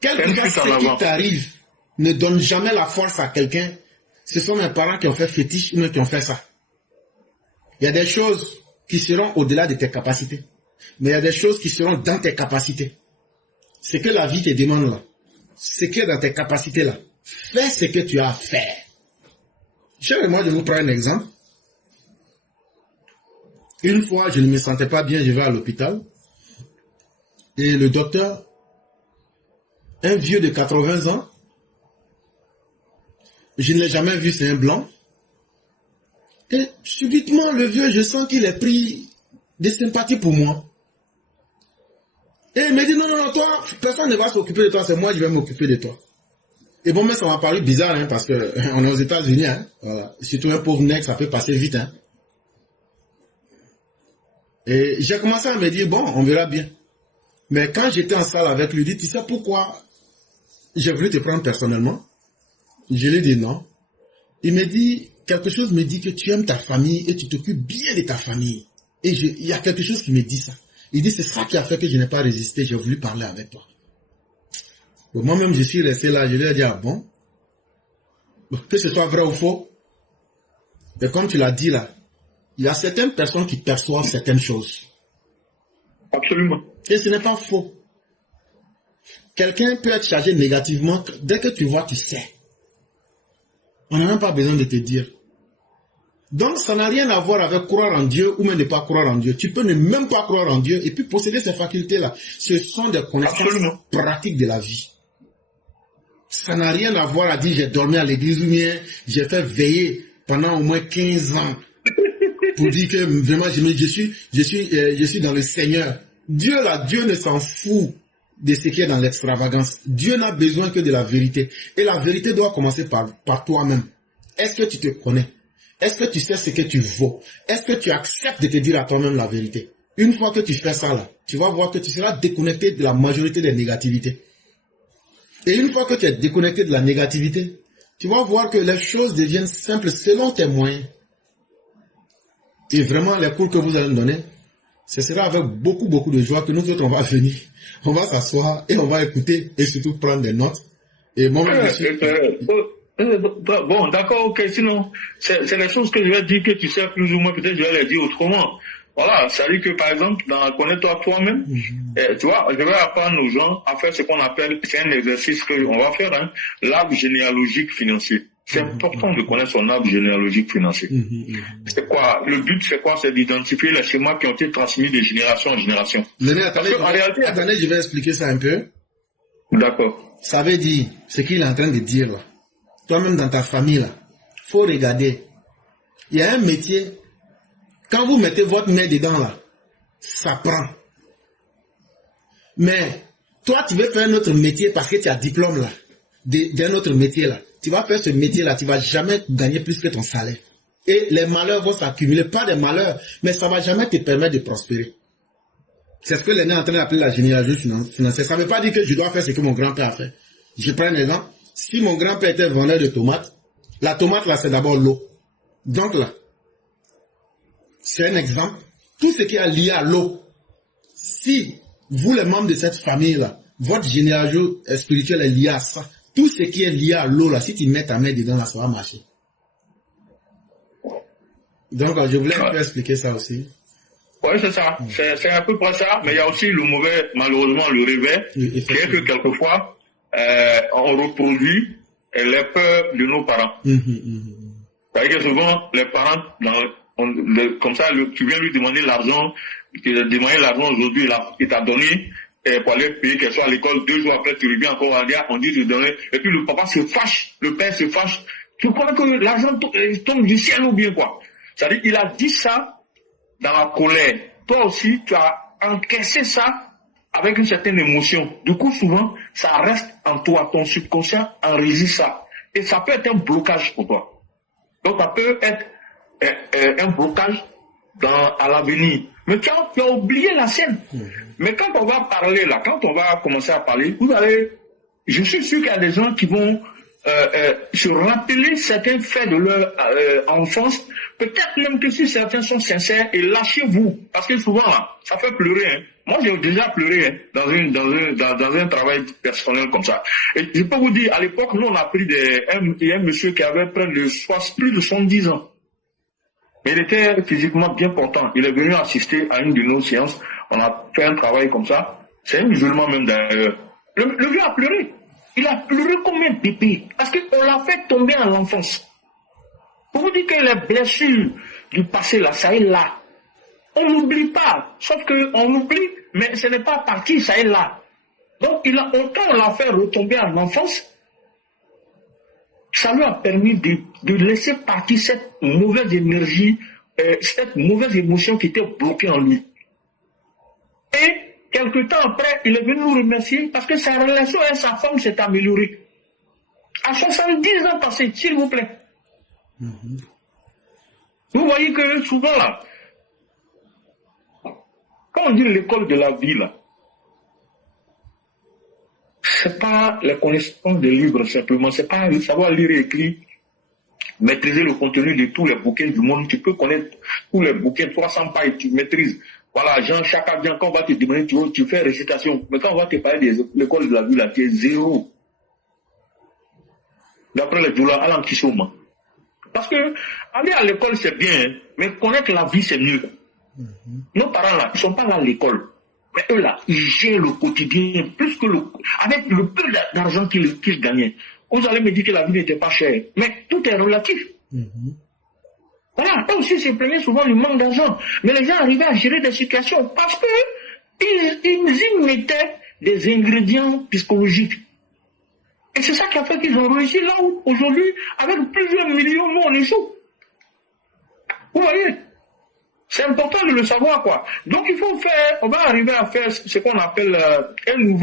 Quel que soit ce qui t'arrive, ne donne jamais la force à quelqu'un. Ce sont mes parents qui ont fait fétiche, ou qui ont fait ça. Il y a des choses qui seront au-delà de tes capacités. Mais il y a des choses qui seront dans tes capacités. Ce que la vie te demande là, ce qui est dans tes capacités là, fais ce que tu as à faire. Moi, je vous prends un exemple. Une fois, je ne me sentais pas bien, je vais à l'hôpital. Et le docteur, un vieux de 80 ans, je ne l'ai jamais vu, c'est un blanc. Et subitement, le vieux, je sens qu'il est pris de sympathie pour moi. Et il me dit, non, toi, personne ne va s'occuper de toi, c'est moi qui vais m'occuper de toi. Et bon, mais ça m'a paru bizarre, hein, parce que on est aux États-Unis, hein, voilà. Surtout un pauvre nègre, ça peut passer vite, hein. Et j'ai commencé à me dire, bon, on verra bien. Mais quand j'étais en salle avec lui, il dit, tu sais pourquoi j'ai voulu te prendre personnellement? Je lui ai dit non. Il me dit, quelque chose me dit que tu aimes ta famille et tu t'occupes bien de ta famille. Et il y a quelque chose qui me dit ça. Il dit, c'est ça qui a fait que je n'ai pas résisté, j'ai voulu parler avec toi. Moi-même, je suis resté là, je lui ai dit, ah bon, que ce soit vrai ou faux, et comme tu l'as dit là, il y a certaines personnes qui perçoivent certaines choses. Absolument. Et ce n'est pas faux. Quelqu'un peut être chargé négativement, dès que tu vois, tu sais. On n'a même pas besoin de te dire. Donc, ça n'a rien à voir avec croire en Dieu ou même ne pas croire en Dieu. Tu peux ne même pas croire en Dieu et puis posséder ces facultés-là. Ce sont des connaissances pratiques de la vie. Ça n'a rien à voir à dire j'ai dormi à l'église ou bien j'ai fait veiller pendant au moins 15 ans pour dire que vraiment je suis dans le Seigneur. Dieu là, Dieu ne s'en fout de ce qui est dans l'extravagance. Dieu n'a besoin que de la vérité. Et la vérité doit commencer par toi-même. Est-ce que tu te connais? Est-ce que tu sais ce que tu vaux? Est-ce que tu acceptes de te dire à toi-même la vérité? Une fois que tu fais ça là, tu vas voir que tu seras déconnecté de la majorité des négativités. Et une fois que tu es déconnecté de la négativité, tu vas voir que les choses deviennent simples selon tes moyens. Et vraiment, les cours que vous allez me donner, ce sera avec beaucoup de joie que nous autres, on va venir. On va s'asseoir et on va écouter et surtout prendre des notes. Et moi, bon, d'accord, ok, sinon, c'est les choses que je vais dire que tu sais plus ou moins, peut-être je vais les dire autrement. Voilà, ça veut dire que par exemple, dans connais-toi toi-même, tu vois, je vais apprendre aux gens à faire ce qu'on appelle, c'est un exercice qu'on va faire, hein, l'arbre généalogique financier. C'est important de connaître son arbre généalogique financier. C'est quoi? Le but, c'est quoi? C'est d'identifier les schémas qui ont été transmis de génération en génération. Attendez, je vais expliquer ça un peu. D'accord. Ça veut dire, ce qu'il est en train de dire là. Toi-même dans ta famille là, faut regarder. Il y a un métier, quand vous mettez votre nez dedans là, ça prend. Mais, toi tu veux faire un autre métier parce que tu as diplôme là, d'un autre métier là. Tu vas faire ce métier-là, tu ne vas jamais gagner plus que ton salaire. Et les malheurs vont s'accumuler, pas des malheurs, mais ça ne va jamais te permettre de prospérer. C'est ce que l'on est en train d'appeler la généalogie financière. Ça ne veut pas dire que je dois faire ce que mon grand-père a fait. Je prends un exemple. Si mon grand-père était vendeur de tomates, la tomate là, c'est d'abord l'eau. Donc là, c'est un exemple. Tout ce qui est lié à l'eau. Si vous, les membres de cette famille-là, votre généalogie spirituelle est liée à ça, tout ce qui est lié à l'eau, là, si tu mets ta main dedans, là, ça va marcher. Donc, je voulais un peu expliquer ça aussi. Oui, c'est ça. C'est un peu près ça, mais il y a aussi le mauvais, malheureusement, le revers, qui est que quelquefois, on reproduit les peurs de nos parents. C'est-à-dire que souvent, les parents, comme ça, tu viens lui demander l'argent, aujourd'hui, il t'a donné, pour aller payer quelque chose à l'école, 2 jours après, tu reviens encore à dire, on dit de donner, et puis le papa se fâche, le père se fâche. Tu crois que l'argent tombe du ciel ou bien quoi? C'est-à-dire, il a dit ça dans la colère. Toi aussi, tu as encaissé ça avec une certaine émotion. Du coup, souvent, ça reste en toi, ton subconscient enregistre ça. Et ça peut être un blocage pour toi. Donc, ça peut être un blocage à l'avenir. Mais tu as oublié la scène. Mais quand on va parler là, quand on va commencer à parler, je suis sûr qu'il y a des gens qui vont se rappeler certains faits de leur enfance. Peut-être même que si certains sont sincères, et lâchez-vous. Parce que souvent, là, ça fait pleurer. Hein. Moi, j'ai déjà pleuré dans un travail personnel comme ça. Et je peux vous dire, à l'époque, nous, on a pris un monsieur qui avait plus de 70 ans. Mais il était physiquement bien portant. Il est venu assister à une de nos séances. On a fait un travail comme ça. C'est un musulman même d'ailleurs. Le vieux a pleuré. Il a pleuré comme un bébé. Parce qu'on l'a fait tomber en l'enfance. Pour vous dire que les blessures du passé, là, ça est là. On n'oublie pas. Sauf qu'on oublie, mais ce n'est pas parti, ça est là. Donc, autant on l'a fait retomber en enfance, ça lui a permis de laisser partir cette mauvaise énergie, cette mauvaise émotion qui était bloquée en lui. Et quelque temps après, il est venu nous remercier parce que sa relation avec sa femme s'est améliorée. À 70 ans passés, s'il vous plaît. Vous voyez que souvent là, quand on dit l'école de la vie là, c'est pas la connaissance des livres simplement, c'est pas savoir lire et écrire, maîtriser le contenu de tous les bouquins du monde. Tu peux connaître tous les bouquins, 300 pages, tu maîtrises. Voilà, chaque avion, quand on va te demander, tu fais récitation. Mais quand on va te parler de l'école de la vie là, tu es zéro. D'après les douleurs, à l'antichôme. Parce que aller à l'école c'est bien, mais connaître la vie c'est mieux. Nos parents là, ils sont pas là à l'école. Mais eux là, ils gèrent le quotidien plus que avec le peu d'argent qu'ils gagnaient. Vous allez me dire que la vie n'était pas chère. Mais tout est relatif. Voilà, eux aussi s'exprimaient souvent du manque d'argent. Mais les gens arrivaient à gérer des situations parce que ils y mettaient des ingrédients psychologiques. Et c'est ça qui a fait qu'ils ont réussi là où, aujourd'hui, avec plusieurs millions, nous, on échoue. Vous voyez? C'est important de le savoir, quoi. Donc, on va arriver à faire ce qu'on appelle une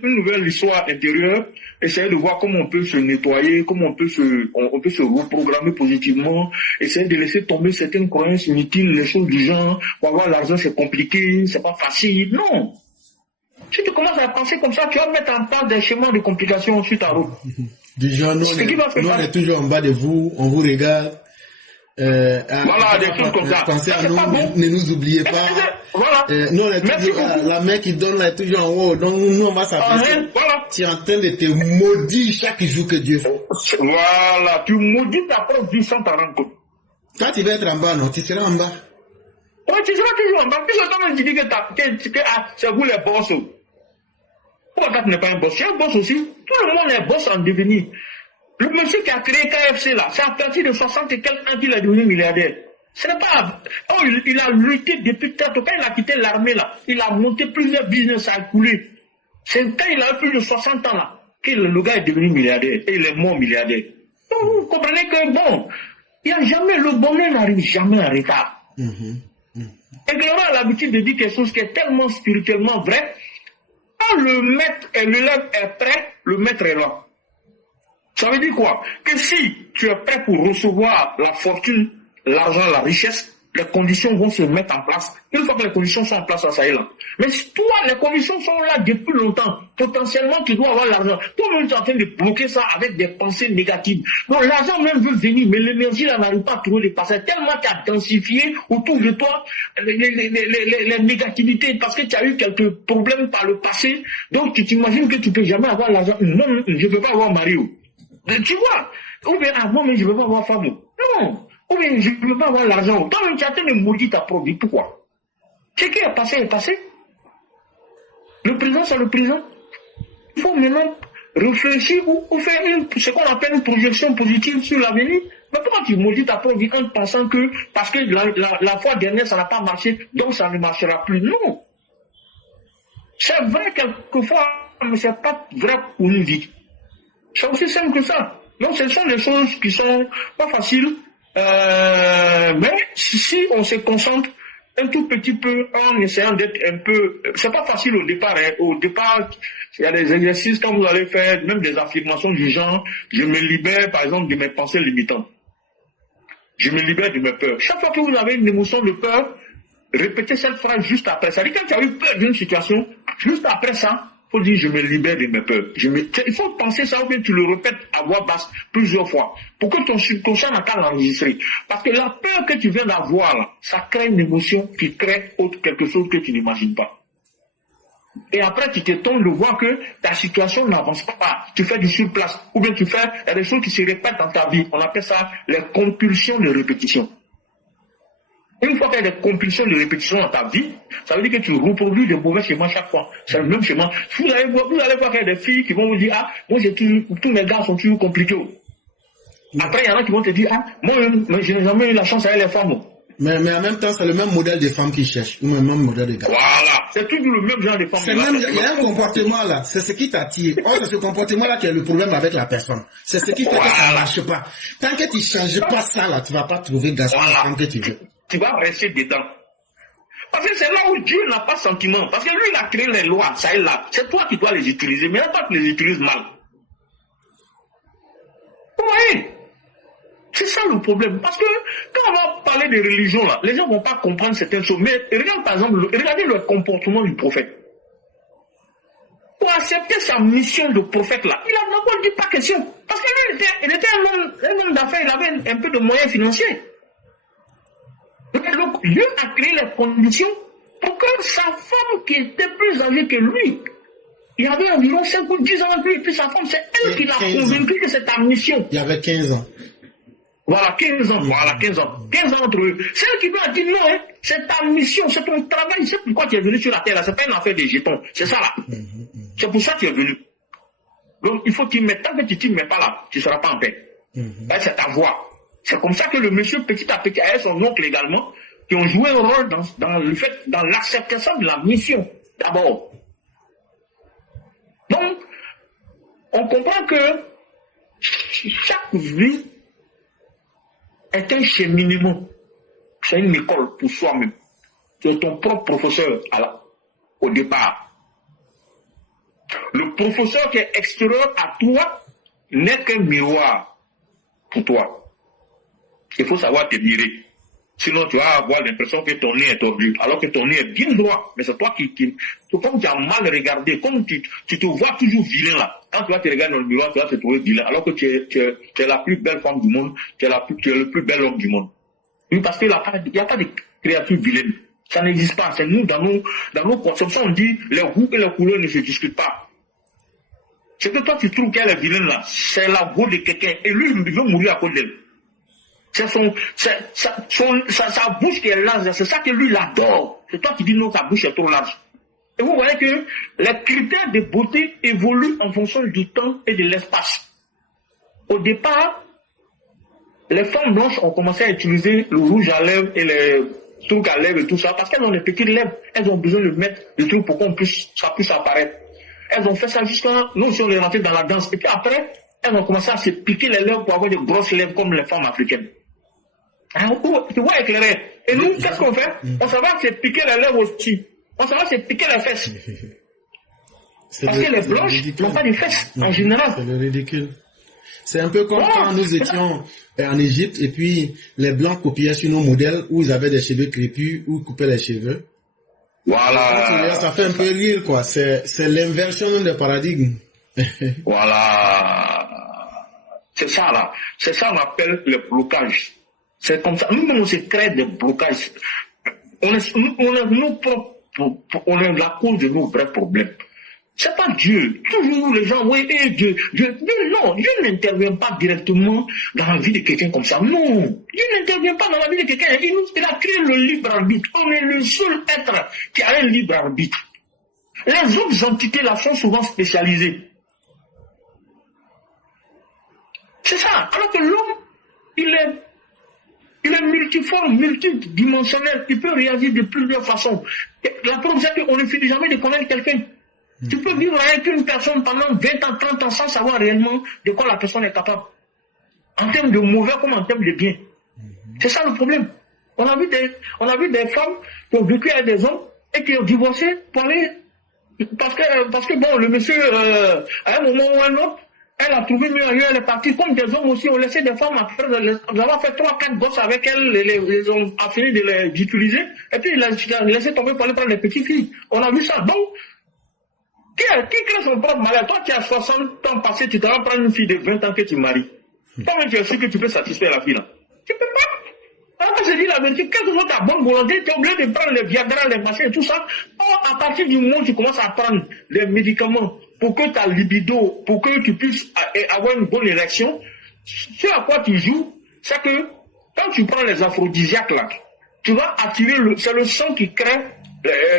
nouvelle histoire intérieure, essayer de voir comment on peut se nettoyer, comment on peut se reprogrammer positivement, essayer de laisser tomber certaines croyances inutiles, les choses du genre, pour avoir l'argent, c'est compliqué, c'est pas facile. Non. Si tu commences à penser comme ça, tu vas mettre en place des schémas de complications sur ta route. Du genre, nous, on est toujours en bas de vous, on vous regarde. Voilà, des choses comme ça. Pensez à nous, ne nous oubliez pas. Voilà. Nous, on est toujours, la main qui donne là est toujours en haut. Donc, nous, on va s'appeler. Voilà. Tu es en train de te maudire chaque jour que Dieu fait. Voilà. Tu maudis ta propre vie sans t'en rendre compte. Quand tu vas être en bas, non, tu seras en bas. Oui, tu seras toujours en bas. Puisque toi-même, tu dis que c'est vous les boss. Pourquoi tu n'es pas un boss? Tu es un boss aussi. Tout le monde est boss en devenir. Le monsieur qui a créé KFC là, c'est à partir de 60 et quelques ans qu'il est devenu milliardaire. Ce n'est pas... Oh, il a lutté depuis tard. Quand il a quitté l'armée là, il a monté plusieurs business à couler. C'est quand il a eu plus de 60 ans là, que le gars est devenu milliardaire. Et il est mort milliardaire. Donc vous comprenez que bon, il n'y a jamais, le bonheur n'arrive jamais en retard. Et Gloria a l'habitude de dire quelque chose qui est tellement spirituellement vrai. Quand le maître et l'élève est prêt, le maître est là. Ça veut dire quoi? Que si tu es prêt pour recevoir la fortune, l'argent, la richesse, les conditions vont se mettre en place. Une fois que les conditions sont en place, ça y est là. Mais si toi, les conditions sont là depuis longtemps. Potentiellement, tu dois avoir l'argent. Toi-même, tu es en train de bloquer ça avec des pensées négatives. Donc, l'argent même veut venir, mais l'énergie là n'arrive pas à trouver les passages. Tellement tu as densifié autour de toi les négativités parce que tu as eu quelques problèmes par le passé. Donc, tu t'imagines que tu ne peux jamais avoir l'argent. Non, je ne peux pas avoir mari. Tu vois? Ou bien, moi, mais je ne peux pas avoir femme. Non. Ou bien, je ne peux pas avoir l'argent. Toi-même, tu as en train de maudire ta propre vie. Pourquoi? Ce qui est passé est passé. Le présent, c'est le présent. Il faut maintenant réfléchir ou faire ce qu'on appelle une projection positive sur l'avenir. Mais pourquoi tu maudis ta propre vie en pensant que parce que la fois dernière, ça n'a pas marché, donc ça ne marchera plus? Non. C'est vrai quelquefois, mais ce n'est pas vrai pour une vie. C'est aussi simple que ça. Donc, ce sont des choses qui sont pas faciles. Mais si on se concentre un tout petit peu en essayant d'être un peu... C'est pas facile au départ. Hein. Au départ, il y a des exercices quand vous allez faire, même des affirmations du genre, je me libère par exemple de mes pensées limitantes. Je me libère de mes peurs. Chaque fois que vous avez une émotion de peur, répétez cette phrase juste après. Ça veut dire quand tu as eu peur d'une situation, juste après ça, il faut dire je me libère de mes peurs. Il faut penser ça ou bien tu le répètes à voix basse plusieurs fois pour que ton subconscient n'a qu'à l'enregistrer. Parce que la peur que tu viens d'avoir, là, ça crée une émotion qui crée quelque chose que tu n'imagines pas. Et après, tu t'étonnes de voir que ta situation n'avance pas. Tu fais du surplace. Ou bien il y a des choses qui se répètent dans ta vie. On appelle ça les compulsions de répétition. Une fois qu'il y a des compulsions de répétition dans ta vie, ça veut dire que tu reproduis des mauvais schémas chaque fois. C'est le même schéma. Vous allez voir qu'il y a des filles qui vont vous dire, ah, moi tous mes gars sont toujours compliqués. Après, il y en a qui vont te dire, ah, moi, je n'ai jamais eu la chance avec les femmes. Mais en même temps, c'est le même modèle de femmes qui cherchent, ou le même modèle de gars. Voilà, c'est toujours le même genre de femmes. Il y a un comportement là, c'est ce qui t'attire. Or, c'est ce comportement-là qui est le problème avec la personne. C'est ce qui fait que ça ne marche pas. Tant que tu ne changes pas ça là, tu ne vas pas trouver la femme que tu veux. Tu vas rester dedans. Parce que c'est là où Dieu n'a pas sentiment. Parce que lui, il a créé les lois, ça est là. C'est toi qui dois les utiliser, mais pas que tu les utilises mal. Vous voyez? C'est ça le problème. Parce que quand on va parler de religion, là, les gens ne vont pas comprendre certaines choses. Mais regarde par exemple, regardez le comportement du prophète. Pour accepter sa mission de prophète, là, il n'a d'abord dit pas question. Parce que lui, il était un homme d'affaires, il avait un peu de moyens financiers. Donc, Dieu a créé les conditions pour que sa femme, qui était plus âgée que lui, il y avait environ 5 ou 10 ans avec lui, et puis sa femme, c'est elle qui l'a convaincu que c'est ta mission. Il y avait 15 ans. Voilà, 15 ans, voilà, 15 ans. 15 ans entre eux. C'est elle qui lui a dit non, hein, c'est ta mission, c'est ton travail, c'est pourquoi tu es venu sur la terre, là, c'est pas une affaire de jetons, c'est ça là. C'est pour ça que tu es venu. Donc, il faut t'y mettre, tant que tu t'y mets pas là, tu ne seras pas en paix. C'est ta voix. C'est comme ça que le monsieur, petit à petit, avec son oncle également, qui ont joué un rôle dans l'acceptation de la mission, d'abord. Donc, on comprend que chaque vie est un cheminement. C'est une école pour soi-même. Tu es ton propre professeur au départ. Le professeur qui est extérieur à toi n'est qu'un miroir pour toi. Il faut savoir te mirer. Sinon, tu vas avoir l'impression que ton nez est tordu, alors que ton nez est bien droit. Mais c'est toi comme tu as mal regardé, comme tu te vois toujours vilain là. Quand tu vas te regarder dans le miroir, tu vas te trouver vilain, alors que tu es la plus belle femme du monde, tu es le plus bel homme du monde. Oui, parce qu'il n'y a pas de créature vilaine. Ça n'existe pas. C'est nous, dans nos conceptions, on dit les goûts et les couleurs ne se discutent pas. C'est que toi, tu trouves qu'elle est vilaine là. C'est la go de quelqu'un. Et lui, il veut mourir à cause d'elle. C'est sa bouche qui est large, c'est ça que lui il adore. C'est toi qui dis non, sa bouche est trop large. Et vous voyez que les critères de beauté évoluent en fonction du temps et de l'espace. Au départ, les femmes blanches ont commencé à utiliser le rouge à lèvres et les trucs à lèvres et tout ça, parce qu'elles ont des petites lèvres, elles ont besoin de mettre des trucs pour ça puisse apparaître. Elles ont fait ça jusqu'à, nous si on est rentré dans la danse, et puis après, elles ont commencé à se piquer les lèvres pour avoir de grosses lèvres comme les femmes africaines. Tu vois éclairer. Et nous, qu'est-ce qu'on fait? On s'en va se piquer les lèvres aussi. On s'en va se piquer les fesses. Parce que les blanches n'ont pas de fesses, en général. C'est le ridicule. C'est un peu comme quand nous étions en Égypte et puis les Blancs copiaient sur nos modèles où ils avaient des cheveux crépus, où ils coupaient les cheveux. Voilà. Ça fait un peu rire, quoi. C'est l'inversion des paradigmes. Voilà. C'est ça, là. C'est ça qu'on appelle le blocage. C'est comme ça. Nous, on se crée des blocages. On est la cause de nos vrais problèmes. C'est pas Dieu. Toujours les gens, oui, Dieu. Non, Dieu n'intervient pas directement dans la vie de quelqu'un comme ça. Non. Dieu n'intervient pas dans la vie de quelqu'un. Il a créé le libre arbitre. On est le seul être qui a un libre arbitre. Les autres entités là sont souvent spécialisées. C'est ça. Alors que l'homme, il est multiforme, multidimensionnel. Il peut réagir de plusieurs façons. La preuve, c'est qu'on ne finit jamais de connaître quelqu'un. Tu peux vivre avec une personne pendant 20 ans, 30 ans sans savoir réellement de quoi la personne est capable. En termes de mauvais comme en termes de bien. C'est ça le problème. On a vu des femmes qui ont vécu avec des hommes et qui ont divorcé pour aller... Parce que bon, le monsieur, à un moment ou à un autre, elle a trouvé mieux ailleurs, elle est partie. Comme des hommes aussi ont laissé des femmes après avoir fait 3-4 gosses avec elles, ils ont fini de les utiliser, et puis ils les laissé tomber pour aller prendre les petites filles. On a vu ça. Donc, qui crée son propre malheur? Toi, tu as 60 ans passé, tu te vas prendre une fille de 20 ans que tu maries. Comment tu es sûr que tu peux satisfaire la fille là? Tu peux pas. Alors, je dis la vérité, quelle que soit ta bonne volonté, tu es obligé de prendre les Viagra, les machins et tout ça. Or, à partir du moment où tu commences à prendre des médicaments pour que ta libido, pour que tu puisses avoir une bonne érection, ce à quoi tu joues, c'est que quand tu prends les aphrodisiaques là, tu vas attirer c'est le sang qui crée,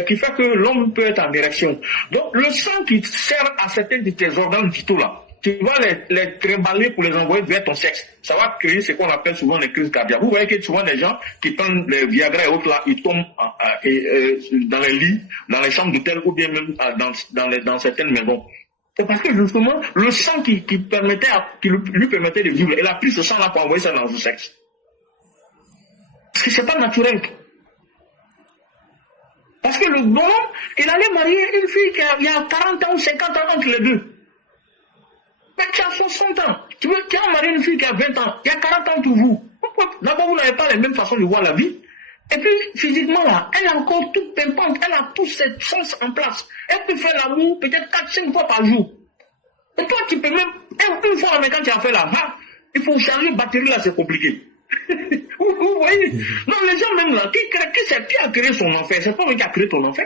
qui fait que l'homme peut être en érection. Donc le sang qui sert à certains de tes organes vitaux là, tu vas les trimballer pour les envoyer vers ton sexe. Ça va créer ce qu'on appelle souvent les crises cardiaques. Vous voyez que souvent les gens qui prennent les Viagra et autres là, ils tombent dans les lits, dans les chambres d'hôtel ou bien même dans certaines maisons. C'est parce que justement, le sang qui lui permettait de vivre, il a pris ce sang là pour envoyer ça dans le sexe. Parce que c'est pas naturel. Parce que le bonhomme, il allait marier une fille qui a 40 ans ou 50 ans entre les deux. Mais tu as 60 ans. Tu as marié une fille qui a 20 ans. Il y a 40 ans pour vous. D'abord, vous n'avez pas les mêmes façons de voir la vie. Et puis, physiquement, là, elle est encore toute pimpante. Elle a tous ses sens en place. Elle peut faire l'amour peut-être 4-5 fois par jour. Et toi, tu peux même, une fois, mais quand tu as fait la il faut changer la batterie là, c'est compliqué. Vous voyez? Non, les gens même là, qui a créé son enfer? C'est pas lui qui a créé ton enfer.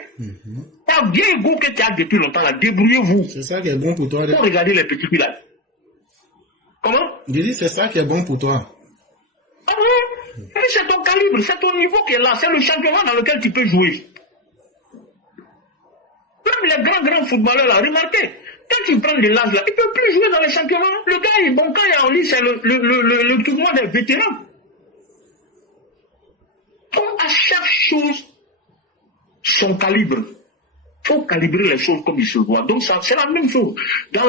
T'as bien goût que tu as depuis longtemps là, débrouillez-vous. C'est ça qui est bon pour toi. Pour regarder les petits là. Comment? Je dis, c'est ça qui est bon pour toi. Ah oui? C'est ton calibre, c'est ton niveau qui est là, c'est le championnat dans lequel tu peux jouer. Même les grands footballeurs là, remarquez, quand ils prennent de l'âge là, ils ne peuvent plus jouer dans les championnats. Le gars, bon, quand il est en ligne, c'est le tournoi des vétérans. Donc, à chaque chose, son calibre. Il faut calibrer les choses comme il se doit. Donc, c'est la même chose. Par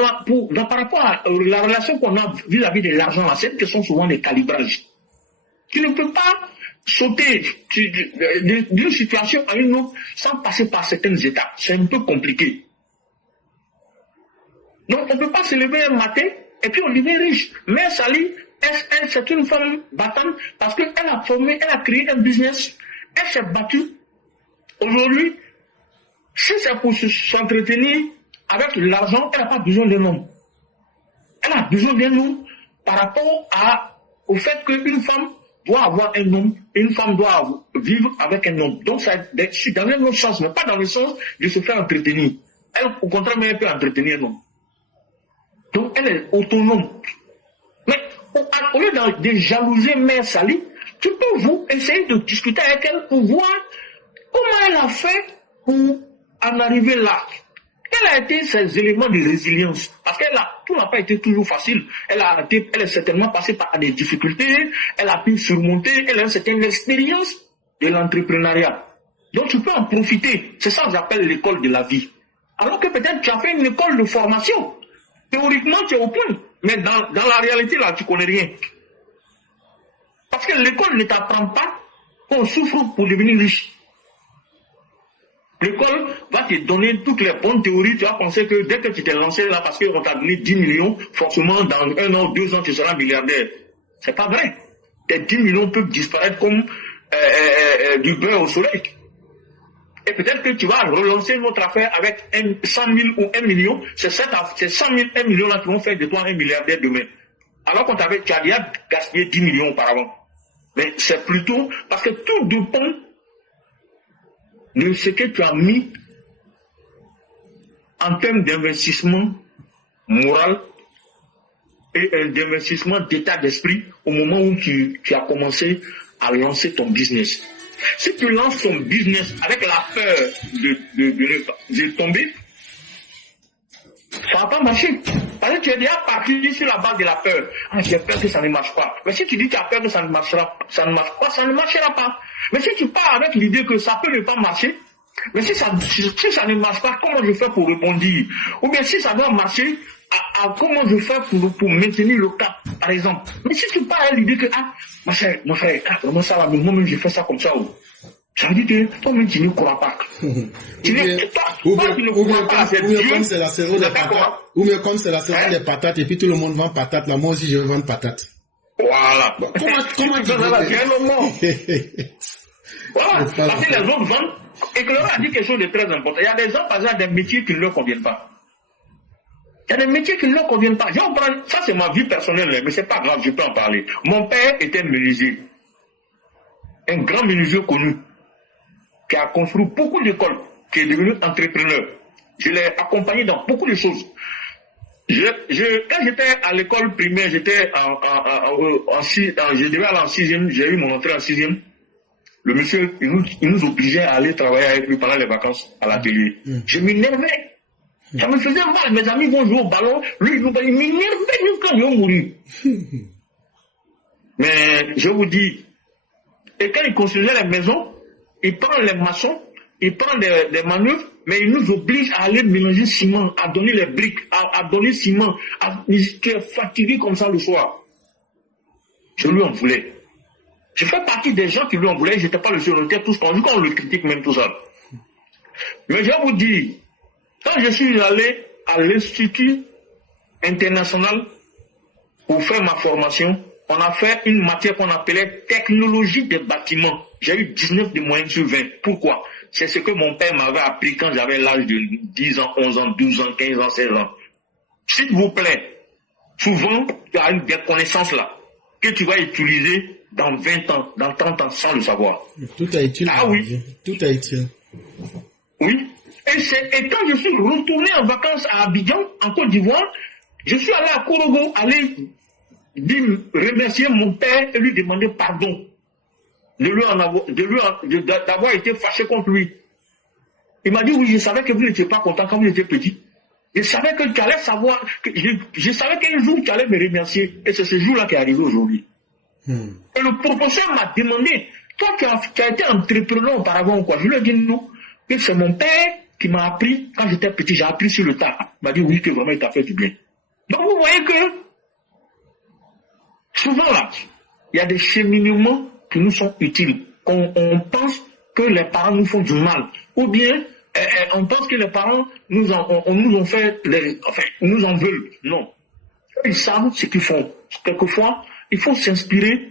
rapport à la relation qu'on a vis-à-vis de l'argent, c'est une question souvent de calibrage. Tu ne peux pas sauter d'une situation à une autre sans passer par certaines étapes. C'est un peu compliqué. Donc, on ne peut pas se lever un matin et puis on devient riche. Mais Sali, elle, c'est une femme battante parce qu'elle a créé un business. Elle s'est battue. Aujourd'hui, si c'est pour s'entretenir avec l'argent, elle n'a pas besoin d'un homme. Elle a besoin d'un homme par rapport au fait qu'une femme doit avoir un homme et une femme doit vivre avec un homme. Donc, c'est dans un autre sens, mais pas dans le sens de se faire entretenir. Elle, au contraire, elle peut entretenir un homme. Donc, elle est autonome. Mais au lieu de jalouser Mère Sali, tu peux essayer de discuter avec elle pour voir comment elle a fait pour en arriver là. Quels ont été ses éléments de résilience? Parce que tout n'a pas été toujours facile. Elle est certainement passée par des difficultés, elle a pu surmonter, elle a une certaine expérience de l'entrepreneuriat. Donc tu peux en profiter. C'est ça que j'appelle l'école de la vie. Alors que peut-être tu as fait une école de formation. Théoriquement, tu es au point. Mais dans la réalité, là, tu ne connais rien. Parce que l'école ne t'apprend pas qu'on souffre pour devenir riche. L'école va te donner toutes les bonnes théories. Tu vas penser que dès que tu t'es lancé là, parce qu'on t'a donné 10 millions, forcément, dans 1 an, 2 ans, tu seras milliardaire. C'est pas vrai. Tes 10 millions peuvent disparaître comme du beurre au soleil. Et peut-être que tu vas relancer notre affaire avec 100 000 ou 1 million. C'est 100 000, 1 million là qui vont faire de toi un milliardaire demain. Alors qu'on t'avait, tu as déjà gaspillé 10 millions auparavant. Mais c'est plutôt parce que tout dépend de ce que tu as mis en termes d'investissement moral et d'investissement d'état d'esprit au moment où tu as commencé à lancer ton business. Si tu lances ton business avec la peur de tomber, ça va pas marcher. Parce que tu es déjà parti sur la base de la peur. Ah, j'ai peur que ça ne marche pas. Mais si tu dis que tu as peur que ça ne marchera pas. Mais si tu pars avec l'idée que ça peut ne pas marcher, mais si ça ne marche pas, comment je fais pour rebondir? Ou bien si ça doit marcher, comment je fais pour maintenir le cap, par exemple. Mais si tu pars avec l'idée que, mon frère, vraiment ça va, mais moi-même je fais ça comme ça. Ça veut dire que toi-même tu ne crois pas. Ou bien comme c'est la saison des patates, ou bien comme c'est la saison des patates et puis tout le monde vend patates, là moi aussi je vais vendre patates. Voilà. Comment tu veux Voilà. Parce que les autres vendent. Et Clément a dit quelque chose de très important. Il y a des gens, par exemple, des métiers qui ne leur conviennent pas. Il y a des métiers qui ne leur conviennent pas. Ça, c'est ma vie personnelle, mais c'est pas grave, je peux en parler. Mon père était menuisier. Un grand menuisier connu, qui a construit beaucoup d'écoles, qui est devenu entrepreneur. Je l'ai accompagné dans beaucoup de choses. Quand j'étais à l'école primaire, je devais aller en 6e, j'ai eu mon entrée en 6e. Le monsieur, il nous obligeait à aller travailler avec lui pendant les vacances à l'atelier. Je m'énervais. Ça me faisait mal. Mes amis vont jouer au ballon. Lui, il m'énervait jusqu'à me mourir. Mais je vous dis, et quand il construisait les maisons, il prend les maçons, il prend des manœuvres, mais il nous oblige à aller mélanger ciment, à donner les briques, à donner ciment, qui est fatigué comme ça le soir. Je lui en voulais. Je fais partie des gens qui lui en voulaient, je n'étais pas le seul, on était tous pendus, qu'on le critique même tout ça. Mais je vous dis, quand je suis allé à l'Institut international pour faire ma formation, on a fait une matière qu'on appelait technologie des bâtiments. J'ai eu 19 de moyenne sur 20. Pourquoi? C'est ce que mon père m'avait appris quand j'avais l'âge de 10 ans, 11 ans, 12 ans, 15 ans, 16 ans. S'il vous plaît, souvent, tu as des connaissances là, que tu vas utiliser dans 20 ans, dans 30 ans, sans le savoir. Tout a été. Ah oui. Tout a été. Oui. Et quand je suis retourné en vacances à Abidjan, en Côte d'Ivoire, je suis allé à Korogo, aller remercier mon père et lui demander pardon d'avoir été fâché contre lui. Il m'a dit, oui, je savais que vous n'étiez pas content quand vous étiez petit. Je savais que tu allais savoir, je savais qu'un jour tu allais me remercier. Et c'est ce jour-là qui est arrivé aujourd'hui. Et le professeur m'a demandé, toi tu as été entrepreneur auparavant ou quoi? Je lui ai dit non. Et c'est mon père qui m'a appris, quand j'étais petit, j'ai appris sur le tas. Il m'a dit oui, que vraiment il t'a fait du bien. Donc vous voyez que, souvent là, il y a des cheminements qui nous sont utiles. On pense que les parents nous font du mal. Ou bien, on pense que les parents nous ont fait, nous en veulent. Non. Ils savent ce qu'ils font. Quelquefois, il faut s'inspirer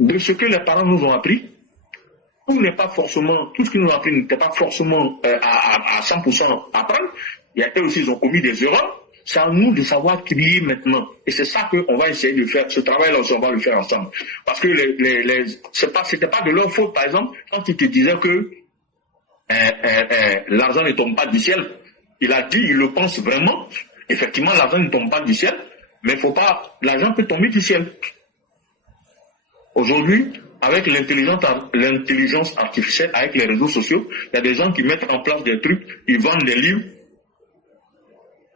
de ce que les parents nous ont appris. Tout ce qu'ils nous ont appris n'était pas forcément à 100% apprendre. Il y a eux aussi, ils ont commis des erreurs. C'est à nous de savoir trier maintenant. Et c'est ça qu'on va essayer de faire. Ce travail-là aussi, on va le faire ensemble. Parce que c'était pas de leur faute, par exemple, quand ils te disaient que l'argent ne tombe pas du ciel. Il a dit, il le pense vraiment. Effectivement, l'argent ne tombe pas du ciel. Mais l'argent peut tomber du ciel. Aujourd'hui, avec l'intelligence artificielle, avec les réseaux sociaux, il y a des gens qui mettent en place des trucs, ils vendent des livres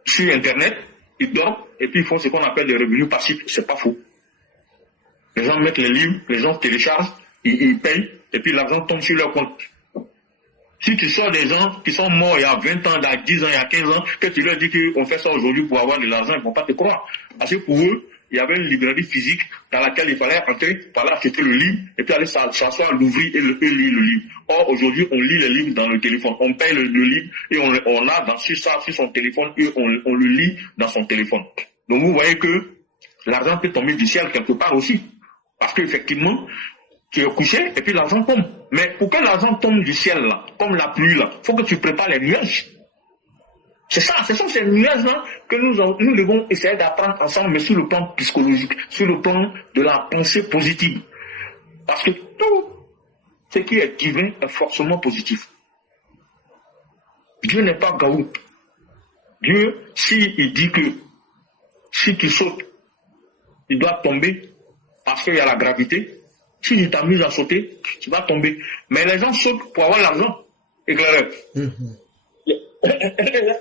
sur Internet, ils dorment, et puis ils font ce qu'on appelle des revenus passifs. C'est pas faux. Les gens mettent les livres, les gens téléchargent, ils payent, et puis l'argent tombe sur leur compte. Si tu sors des gens qui sont morts il y a 20 ans, il y a 10 ans, il y a 15 ans, que tu leur dis qu'on fait ça aujourd'hui pour avoir de l'argent, ils ne vont pas te croire. Parce que pour eux, il y avait une librairie physique dans laquelle il fallait entrer, aller acheter le livre, et puis aller s'asseoir, l'ouvrir et lire le livre. Or, aujourd'hui, on lit les livres dans le téléphone. On paye le livre et on a sur son téléphone et on le lit dans son téléphone. Donc, vous voyez que l'argent peut tomber du ciel quelque part aussi. Parce qu'effectivement, tu es couché et puis l'argent tombe. Mais pour que l'argent tombe du ciel, là, comme la pluie, là, il faut que tu prépares les nuages. Ce sont ces nuages-là que nous devons essayer d'apprendre ensemble, mais sur le plan psychologique, sur le plan de la pensée positive. Parce que tout ce qui est divin est forcément positif. Dieu n'est pas gaou. Dieu, s'il dit que si tu sautes, il doit tomber parce qu'il y a la gravité. Si tu t'amuses à sauter, tu vas tomber. Mais les gens sautent pour avoir l'argent. Éclaireur.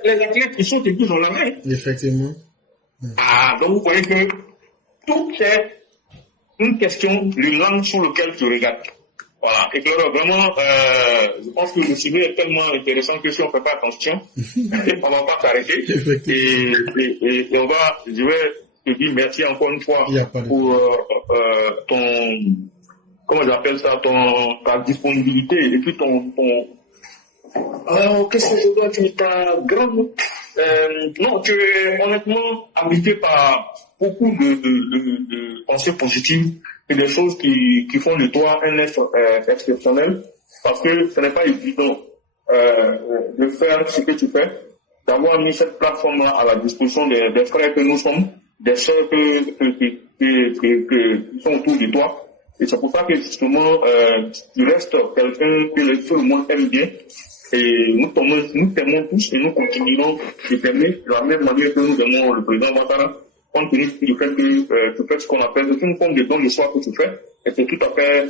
Les athlètes, ils sautent et puis ils ont l'argent. Effectivement. Ah, donc vous voyez que tout est une question, le langue sur lequel tu regardes. Voilà. Éclaireur, vraiment, je pense que le sujet est tellement intéressant que si on ne fait pas attention, on ne va pas s'arrêter. Et je vais te dire merci encore une fois pour ton, comment j'appelle ça, ta disponibilité et puis alors, qu'est-ce que je dois dire, ta grande, non, tu es honnêtement habité par beaucoup de pensées positives et des choses qui font de toi un être exceptionnel, parce que ce n'est pas évident de faire ce que tu fais, d'avoir mis cette plateforme-là à la disposition des frères que nous sommes, des sœurs qui sont autour de toi. Et c'est pour ça que justement, tu restes quelqu'un que tout le monde aime bien. Et nous t'aimons tous et nous continuerons de t'aimer de la même manière que nous aimons le président Ouattara, compte tenu du fait que tu fais ce qu'on appelle une forme de don de soi que tu fais. Et c'est tout à fait,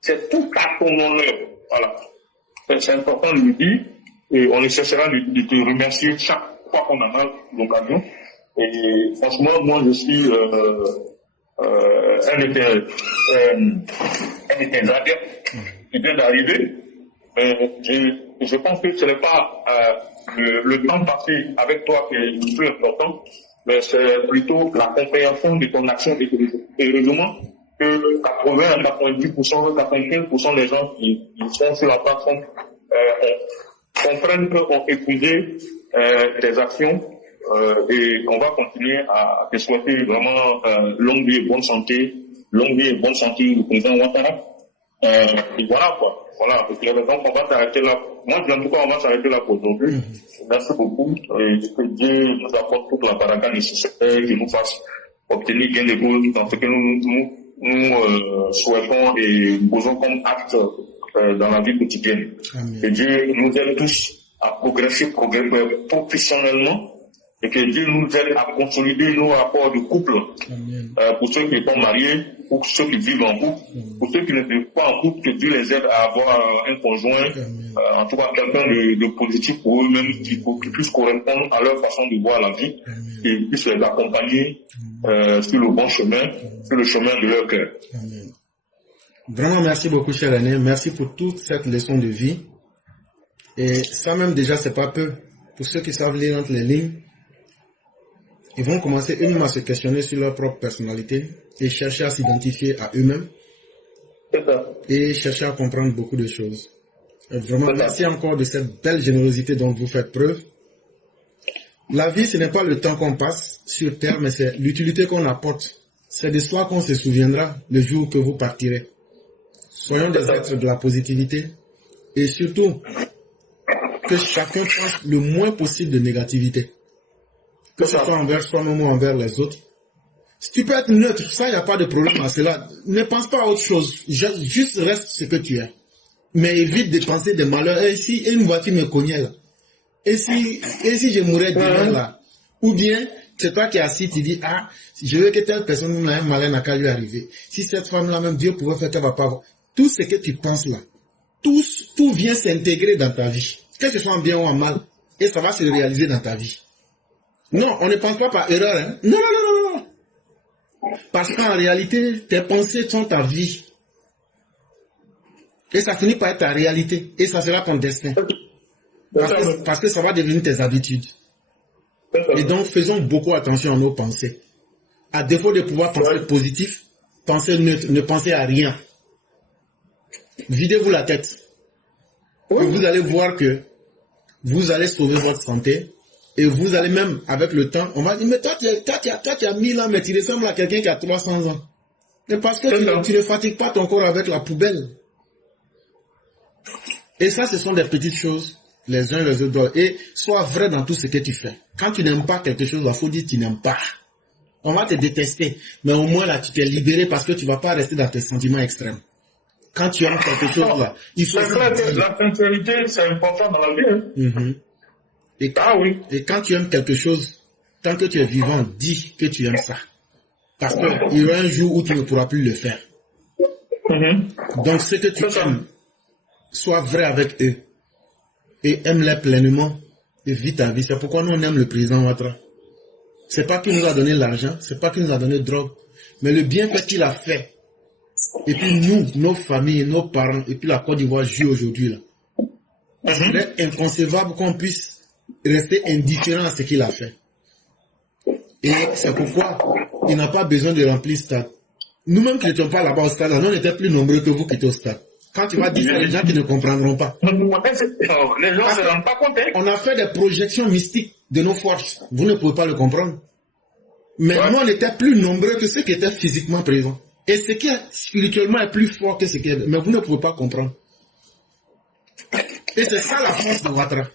c'est tout à ton honneur. Voilà. C'est important de le dire. Et on essaiera de te remercier chaque fois qu'on en a l'occasion. Et franchement, moi, je suis un de tes adeptes qui vient d'arriver. Je pense que ce n'est pas le temps passé avec toi qui est le plus important, mais c'est plutôt la compréhension de ton action et heureusement que 80 à 90%, 95% des gens qui sont sur la plateforme comprennent qu'on épousé tes actions et on va continuer à te souhaiter vraiment longue vie et bonne santé du président Ouattara. Et voilà quoi. Voilà, donc on va s'arrêter là. Moi, en tout cas, on va s'arrêter là pour aujourd'hui. Merci beaucoup. Et que Dieu nous apporte toute la baraka nécessaire qui nous fasse obtenir gain de cause dans ce que nous souhaitons et posons comme acte dans la vie quotidienne. Amen. Que Dieu nous aide tous à progresser professionnellement et que Dieu nous aide à consolider nos rapports de couple. Pour ceux qui sont mariés, pour ceux qui vivent en couple, pour ceux qui ne vivent pas en couple, que Dieu les aide à avoir un conjoint, en tout cas quelqu'un de positif pour eux-mêmes, qui puisse correspondre à leur façon de voir la vie et puisse les accompagner sur le bon chemin, sur le chemin de leur cœur. Vraiment, merci beaucoup, cher René. Merci pour toute cette leçon de vie. Et ça même déjà, c'est pas peu. Pour ceux qui savent lire entre les lignes, ils vont commencer uniquement à se questionner sur leur propre personnalité et chercher à s'identifier à eux-mêmes et chercher à comprendre beaucoup de choses. Et vraiment, merci encore de cette belle générosité dont vous faites preuve. La vie, ce n'est pas le temps qu'on passe sur Terre, mais c'est l'utilité qu'on apporte. C'est de cela qu'on se souviendra le jour que vous partirez. Soyons des êtres de la positivité et surtout que chacun pense le moins possible de négativité. Que ce soit envers soi-même ou envers les autres. Si tu peux être neutre, ça, il n'y a pas de problème à cela. Ne pense pas à autre chose. Juste reste ce que tu es. Mais évite de penser des malheurs. Et si une voiture me cognait là? Et si je mourais demain là? Ou bien, c'est toi qui es assis, tu dis, ah, je veux que telle personne ait un malheur n'a qu'à lui arriver. Si cette femme-là, même Dieu pouvait faire qu'elle va pas avoir. Tout ce que tu penses là, tout vient s'intégrer dans ta vie. Que ce soit en bien ou en mal. Et ça va se réaliser dans ta vie. Non, on ne pense pas par erreur. Hein? Non. Parce qu'en réalité, tes pensées sont ta vie. Et ça finit par être ta réalité. Et ça sera ton destin. Parce que ça va devenir tes habitudes. Et donc, faisons beaucoup attention à nos pensées. À défaut de pouvoir penser positif, pensez neutre, ne pensez à rien. Videz-vous la tête. Et vous allez voir que vous allez sauver votre santé. Et vous allez même, avec le temps, on va dire, mais toi, tu as 1000 ans, mais tu ressembles à quelqu'un qui a 300 ans. C'est parce que tu ne fatigues pas ton corps avec la poubelle. Et ça, ce sont des petites choses, les uns les autres. Et sois vrai dans tout ce que tu fais. Quand tu n'aimes pas quelque chose, il faut dire que tu n'aimes pas. On va te détester. Mais au moins, là, tu t'es libéré parce que tu ne vas pas rester dans tes sentiments extrêmes. Quand tu aimes quelque chose, là, il faut... La sincérité, c'est important dans la vie. Hein. Mm-hmm. Et quand tu aimes quelque chose, tant que tu es vivant, dis que tu aimes ça. Parce qu'il y aura un jour où tu ne pourras plus le faire. Donc, ce que tu aimes, sois vrai avec eux. Et aime-les pleinement. Et vis ta vie. C'est pourquoi nous, on aime le président Ouattara. C'est pas qu'il nous a donné l'argent, c'est pas qu'il nous a donné drogue, mais le bienfait qu'il a fait. Et puis nous, nos familles, nos parents, et puis la Côte d'Ivoire joue aujourd'hui là. C'est inconcevable qu'on puisse rester indifférent à ce qu'il a fait. Et c'est pourquoi il n'a pas besoin de remplir le stade. Nous-mêmes qui n'étions pas là-bas au stade, on était plus nombreux que vous qui étiez au stade. Quand tu vas dire ça, les gens qui ne comprendront pas. Les gens ne se rendent pas compte. On a fait des projections mystiques de nos forces. Vous ne pouvez pas le comprendre. Mais nous, on était plus nombreux que ceux qui étaient physiquement présents. Et ce qui est spirituellement est plus fort que ce qui est... Mais vous ne pouvez pas comprendre. Et c'est ça la force de Ouattara.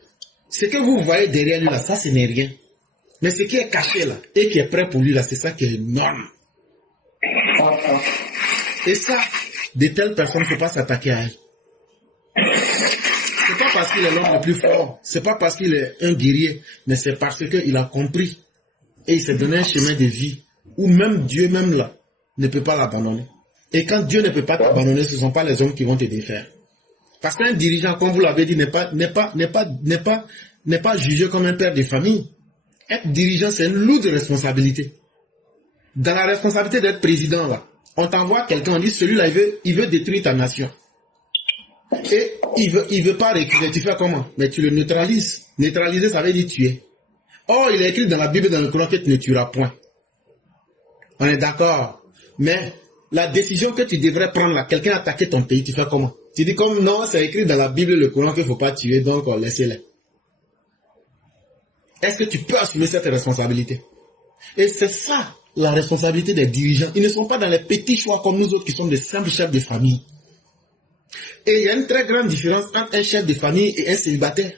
Ce que vous voyez derrière lui là, ça ce n'est rien. Mais ce qui est caché là, et qui est prêt pour lui là, c'est ça qui est énorme. Et ça, de telles personnes, il ne faut pas s'attaquer à elles. C'est pas parce qu'il est l'homme le plus fort, c'est pas parce qu'il est un guerrier, mais c'est parce qu'il a compris. Et il s'est donné un chemin de vie où même Dieu, même là, ne peut pas l'abandonner. Et quand Dieu ne peut pas t'abandonner, ce ne sont pas les hommes qui vont te défaire. Parce qu'un dirigeant, comme vous l'avez dit, n'est pas jugé comme un père de famille. Être dirigeant, c'est une lourde responsabilité. Dans la responsabilité d'être président, là, on t'envoie quelqu'un, on dit, celui-là, il veut détruire ta nation. Et il veut pas reculer. Tu fais comment? Mais tu le neutralises. Neutraliser, ça veut dire tuer. Or, il est écrit dans la Bible, dans le Coran, que tu ne tueras point. On est d'accord. Mais la décision que tu devrais prendre là, quelqu'un a attaqué ton pays, tu fais comment? Tu dis comme non, c'est écrit dans la Bible, le Coran, qu'il ne faut pas tuer, donc laissez-les. Est-ce que tu peux assumer cette responsabilité? Et c'est ça, la responsabilité des dirigeants. Ils ne sont pas dans les petits choix comme nous autres qui sommes des simples chefs de famille. Et il y a une très grande différence entre un chef de famille et un célibataire.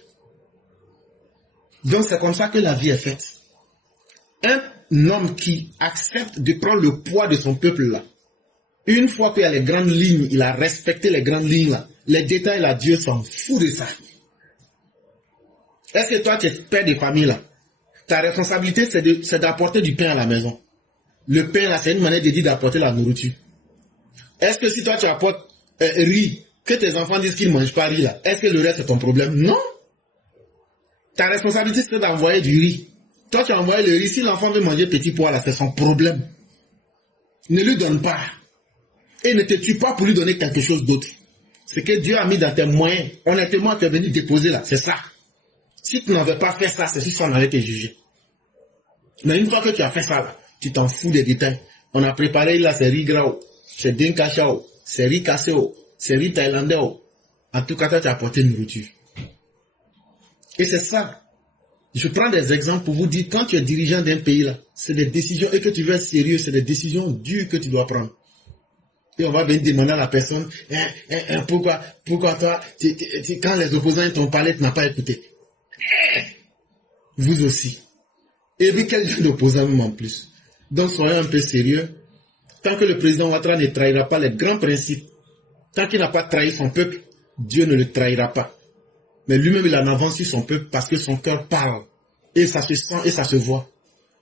Donc c'est comme ça que la vie est faite. Un homme qui accepte de prendre le poids de son peuple là, une fois qu'il y a les grandes lignes, il a respecté les grandes lignes là, les détails là, Dieu s'en fout de ça. Est-ce que toi tu es père de famille là? Ta responsabilité c'est d'apporter du pain à la maison. Le pain là c'est une manière de dire d'apporter la nourriture. Est-ce que si toi tu apportes riz, que tes enfants disent qu'ils ne mangent pas riz là, est-ce que le reste c'est ton problème? Non. Ta responsabilité c'est d'envoyer du riz. Toi tu as envoyé le riz, si l'enfant veut manger petit pois là, c'est son problème. Ne lui donne pas. Et ne te tue pas pour lui donner quelque chose d'autre. Ce que Dieu a mis dans tes moyens, honnêtement tu es venu déposer là, c'est ça. Si tu n'avais pas fait ça, c'est si ça on allait te juger. Mais une fois que tu as fait ça là, tu t'en fous des détails. On a préparé là, c'est riz gras, c'est dinka chao, c'est riz cassé, c'est riz thaïlandais. En tout cas, toi, tu as apporté une nourriture. Et c'est ça. Je prends des exemples pour vous dire, quand tu es dirigeant d'un pays là, c'est des décisions, et que tu veux être sérieux, c'est des décisions dures que tu dois prendre. Et on va venir demander à la personne, pourquoi toi, quand les opposants t'ont parlé, tu n'as pas écouté. Vous aussi. Et puis quel genre d'opposants même en plus. Donc soyez un peu sérieux. Tant que le président Ouattara ne trahira pas les grands principes, tant qu'il n'a pas trahi son peuple, Dieu ne le trahira pas. Mais lui-même, il en avance sur son peuple parce que son cœur parle. Et ça se sent et ça se voit.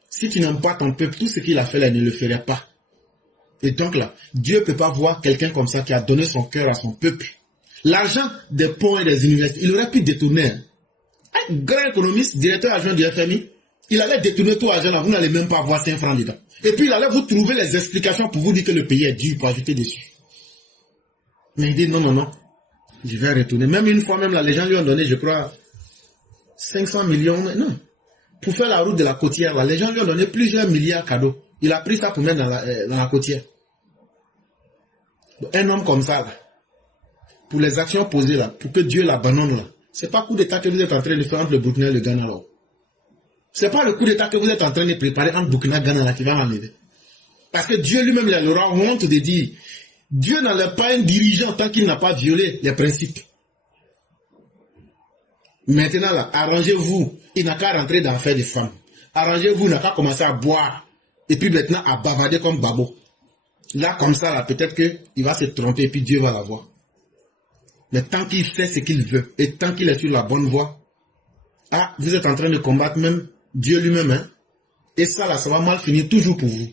Si tu n'aimes pas ton peuple, tout ce qu'il a fait là, il ne le ferait pas. Et donc là, Dieu ne peut pas voir quelqu'un comme ça qui a donné son cœur à son peuple. L'argent des ponts et des universités, il aurait pu détourner. Un grand économiste, directeur adjoint du FMI, il allait détourner tout l'argent là, vous n'allez même pas avoir 5 francs dedans. Et puis il allait vous trouver les explications pour vous dire que le pays est dur pour ajouter dessus. Mais il dit non, je vais retourner. Même une fois, même là, les gens lui ont donné, je crois, 500 millions. Non. pour faire la route de la côtière, là, les gens lui ont donné plusieurs milliards cadeaux. Il a pris ça pour mettre dans la côtière. Un homme comme ça, là, pour les actions posées, là, pour que Dieu l'abandonne, là, c'est pas coup d'état que vous êtes en train de faire entre le Burkina et le Ghana, là. C'est pas le coup d'état que vous êtes en train de préparer entre Burkina et le Ghana, là, qui va m'enlever. Parce que Dieu lui-même, il aura honte de dire, Dieu n'enlève pas un dirigeant tant qu'il n'a pas violé les principes. Maintenant, là, arrangez-vous. Il n'a qu'à rentrer dans l'affaire des femmes. Arrangez-vous, il n'a qu'à commencer à boire. Et puis maintenant, à bavarder comme Babo. Là, comme ça, là, peut-être qu'il va se tromper et puis Dieu va l'avoir. Mais tant qu'il fait ce qu'il veut et tant qu'il est sur la bonne voie, ah, vous êtes en train de combattre même Dieu lui-même, hein. Et ça, là, ça va mal finir toujours pour vous.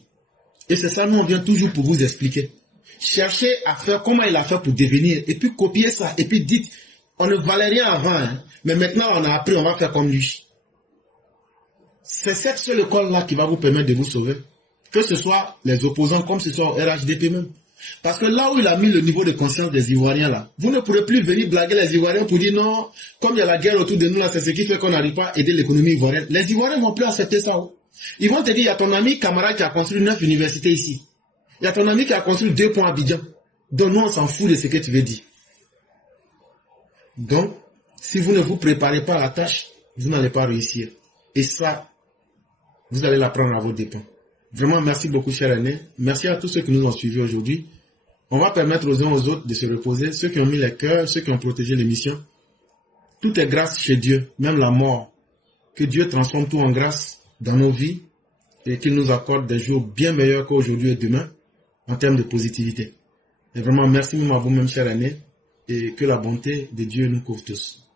Et c'est ça, nous, on vient toujours pour vous expliquer. Cherchez à faire comment il a fait pour devenir. Et puis copiez ça. Et puis dites, on ne valait rien avant, hein. Mais maintenant, on a appris, on va faire comme lui. C'est cette seule école-là qui va vous permettre de vous sauver. Que ce soit les opposants, comme ce soit au RHDP même. Parce que là où il a mis le niveau de conscience des Ivoiriens, là, vous ne pourrez plus venir blaguer les Ivoiriens pour dire non, comme il y a la guerre autour de nous, là, c'est ce qui fait qu'on n'arrive pas à aider l'économie ivoirienne. Les Ivoiriens ne vont plus accepter ça. Oh. Ils vont te dire, il y a ton ami camarade qui a construit 9 universités ici. Il y a ton ami qui a construit 2 ponts à Abidjan. Donc nous, on s'en fout de ce que tu veux dire. Donc, si vous ne vous préparez pas à la tâche, vous n'allez pas réussir. Et ça, vous allez l'apprendre à vos dépens. Vraiment, merci beaucoup, cher aîné. Merci à tous ceux qui nous ont suivis aujourd'hui. On va permettre aux uns aux autres de se reposer. Ceux qui ont mis les cœurs, ceux qui ont protégé l'émission. Tout est grâce chez Dieu, même la mort. Que Dieu transforme tout en grâce dans nos vies et qu'il nous accorde des jours bien meilleurs qu'aujourd'hui et demain en termes de positivité. Et vraiment, merci même à vous-même, cher aîné, et que la bonté de Dieu nous couvre tous.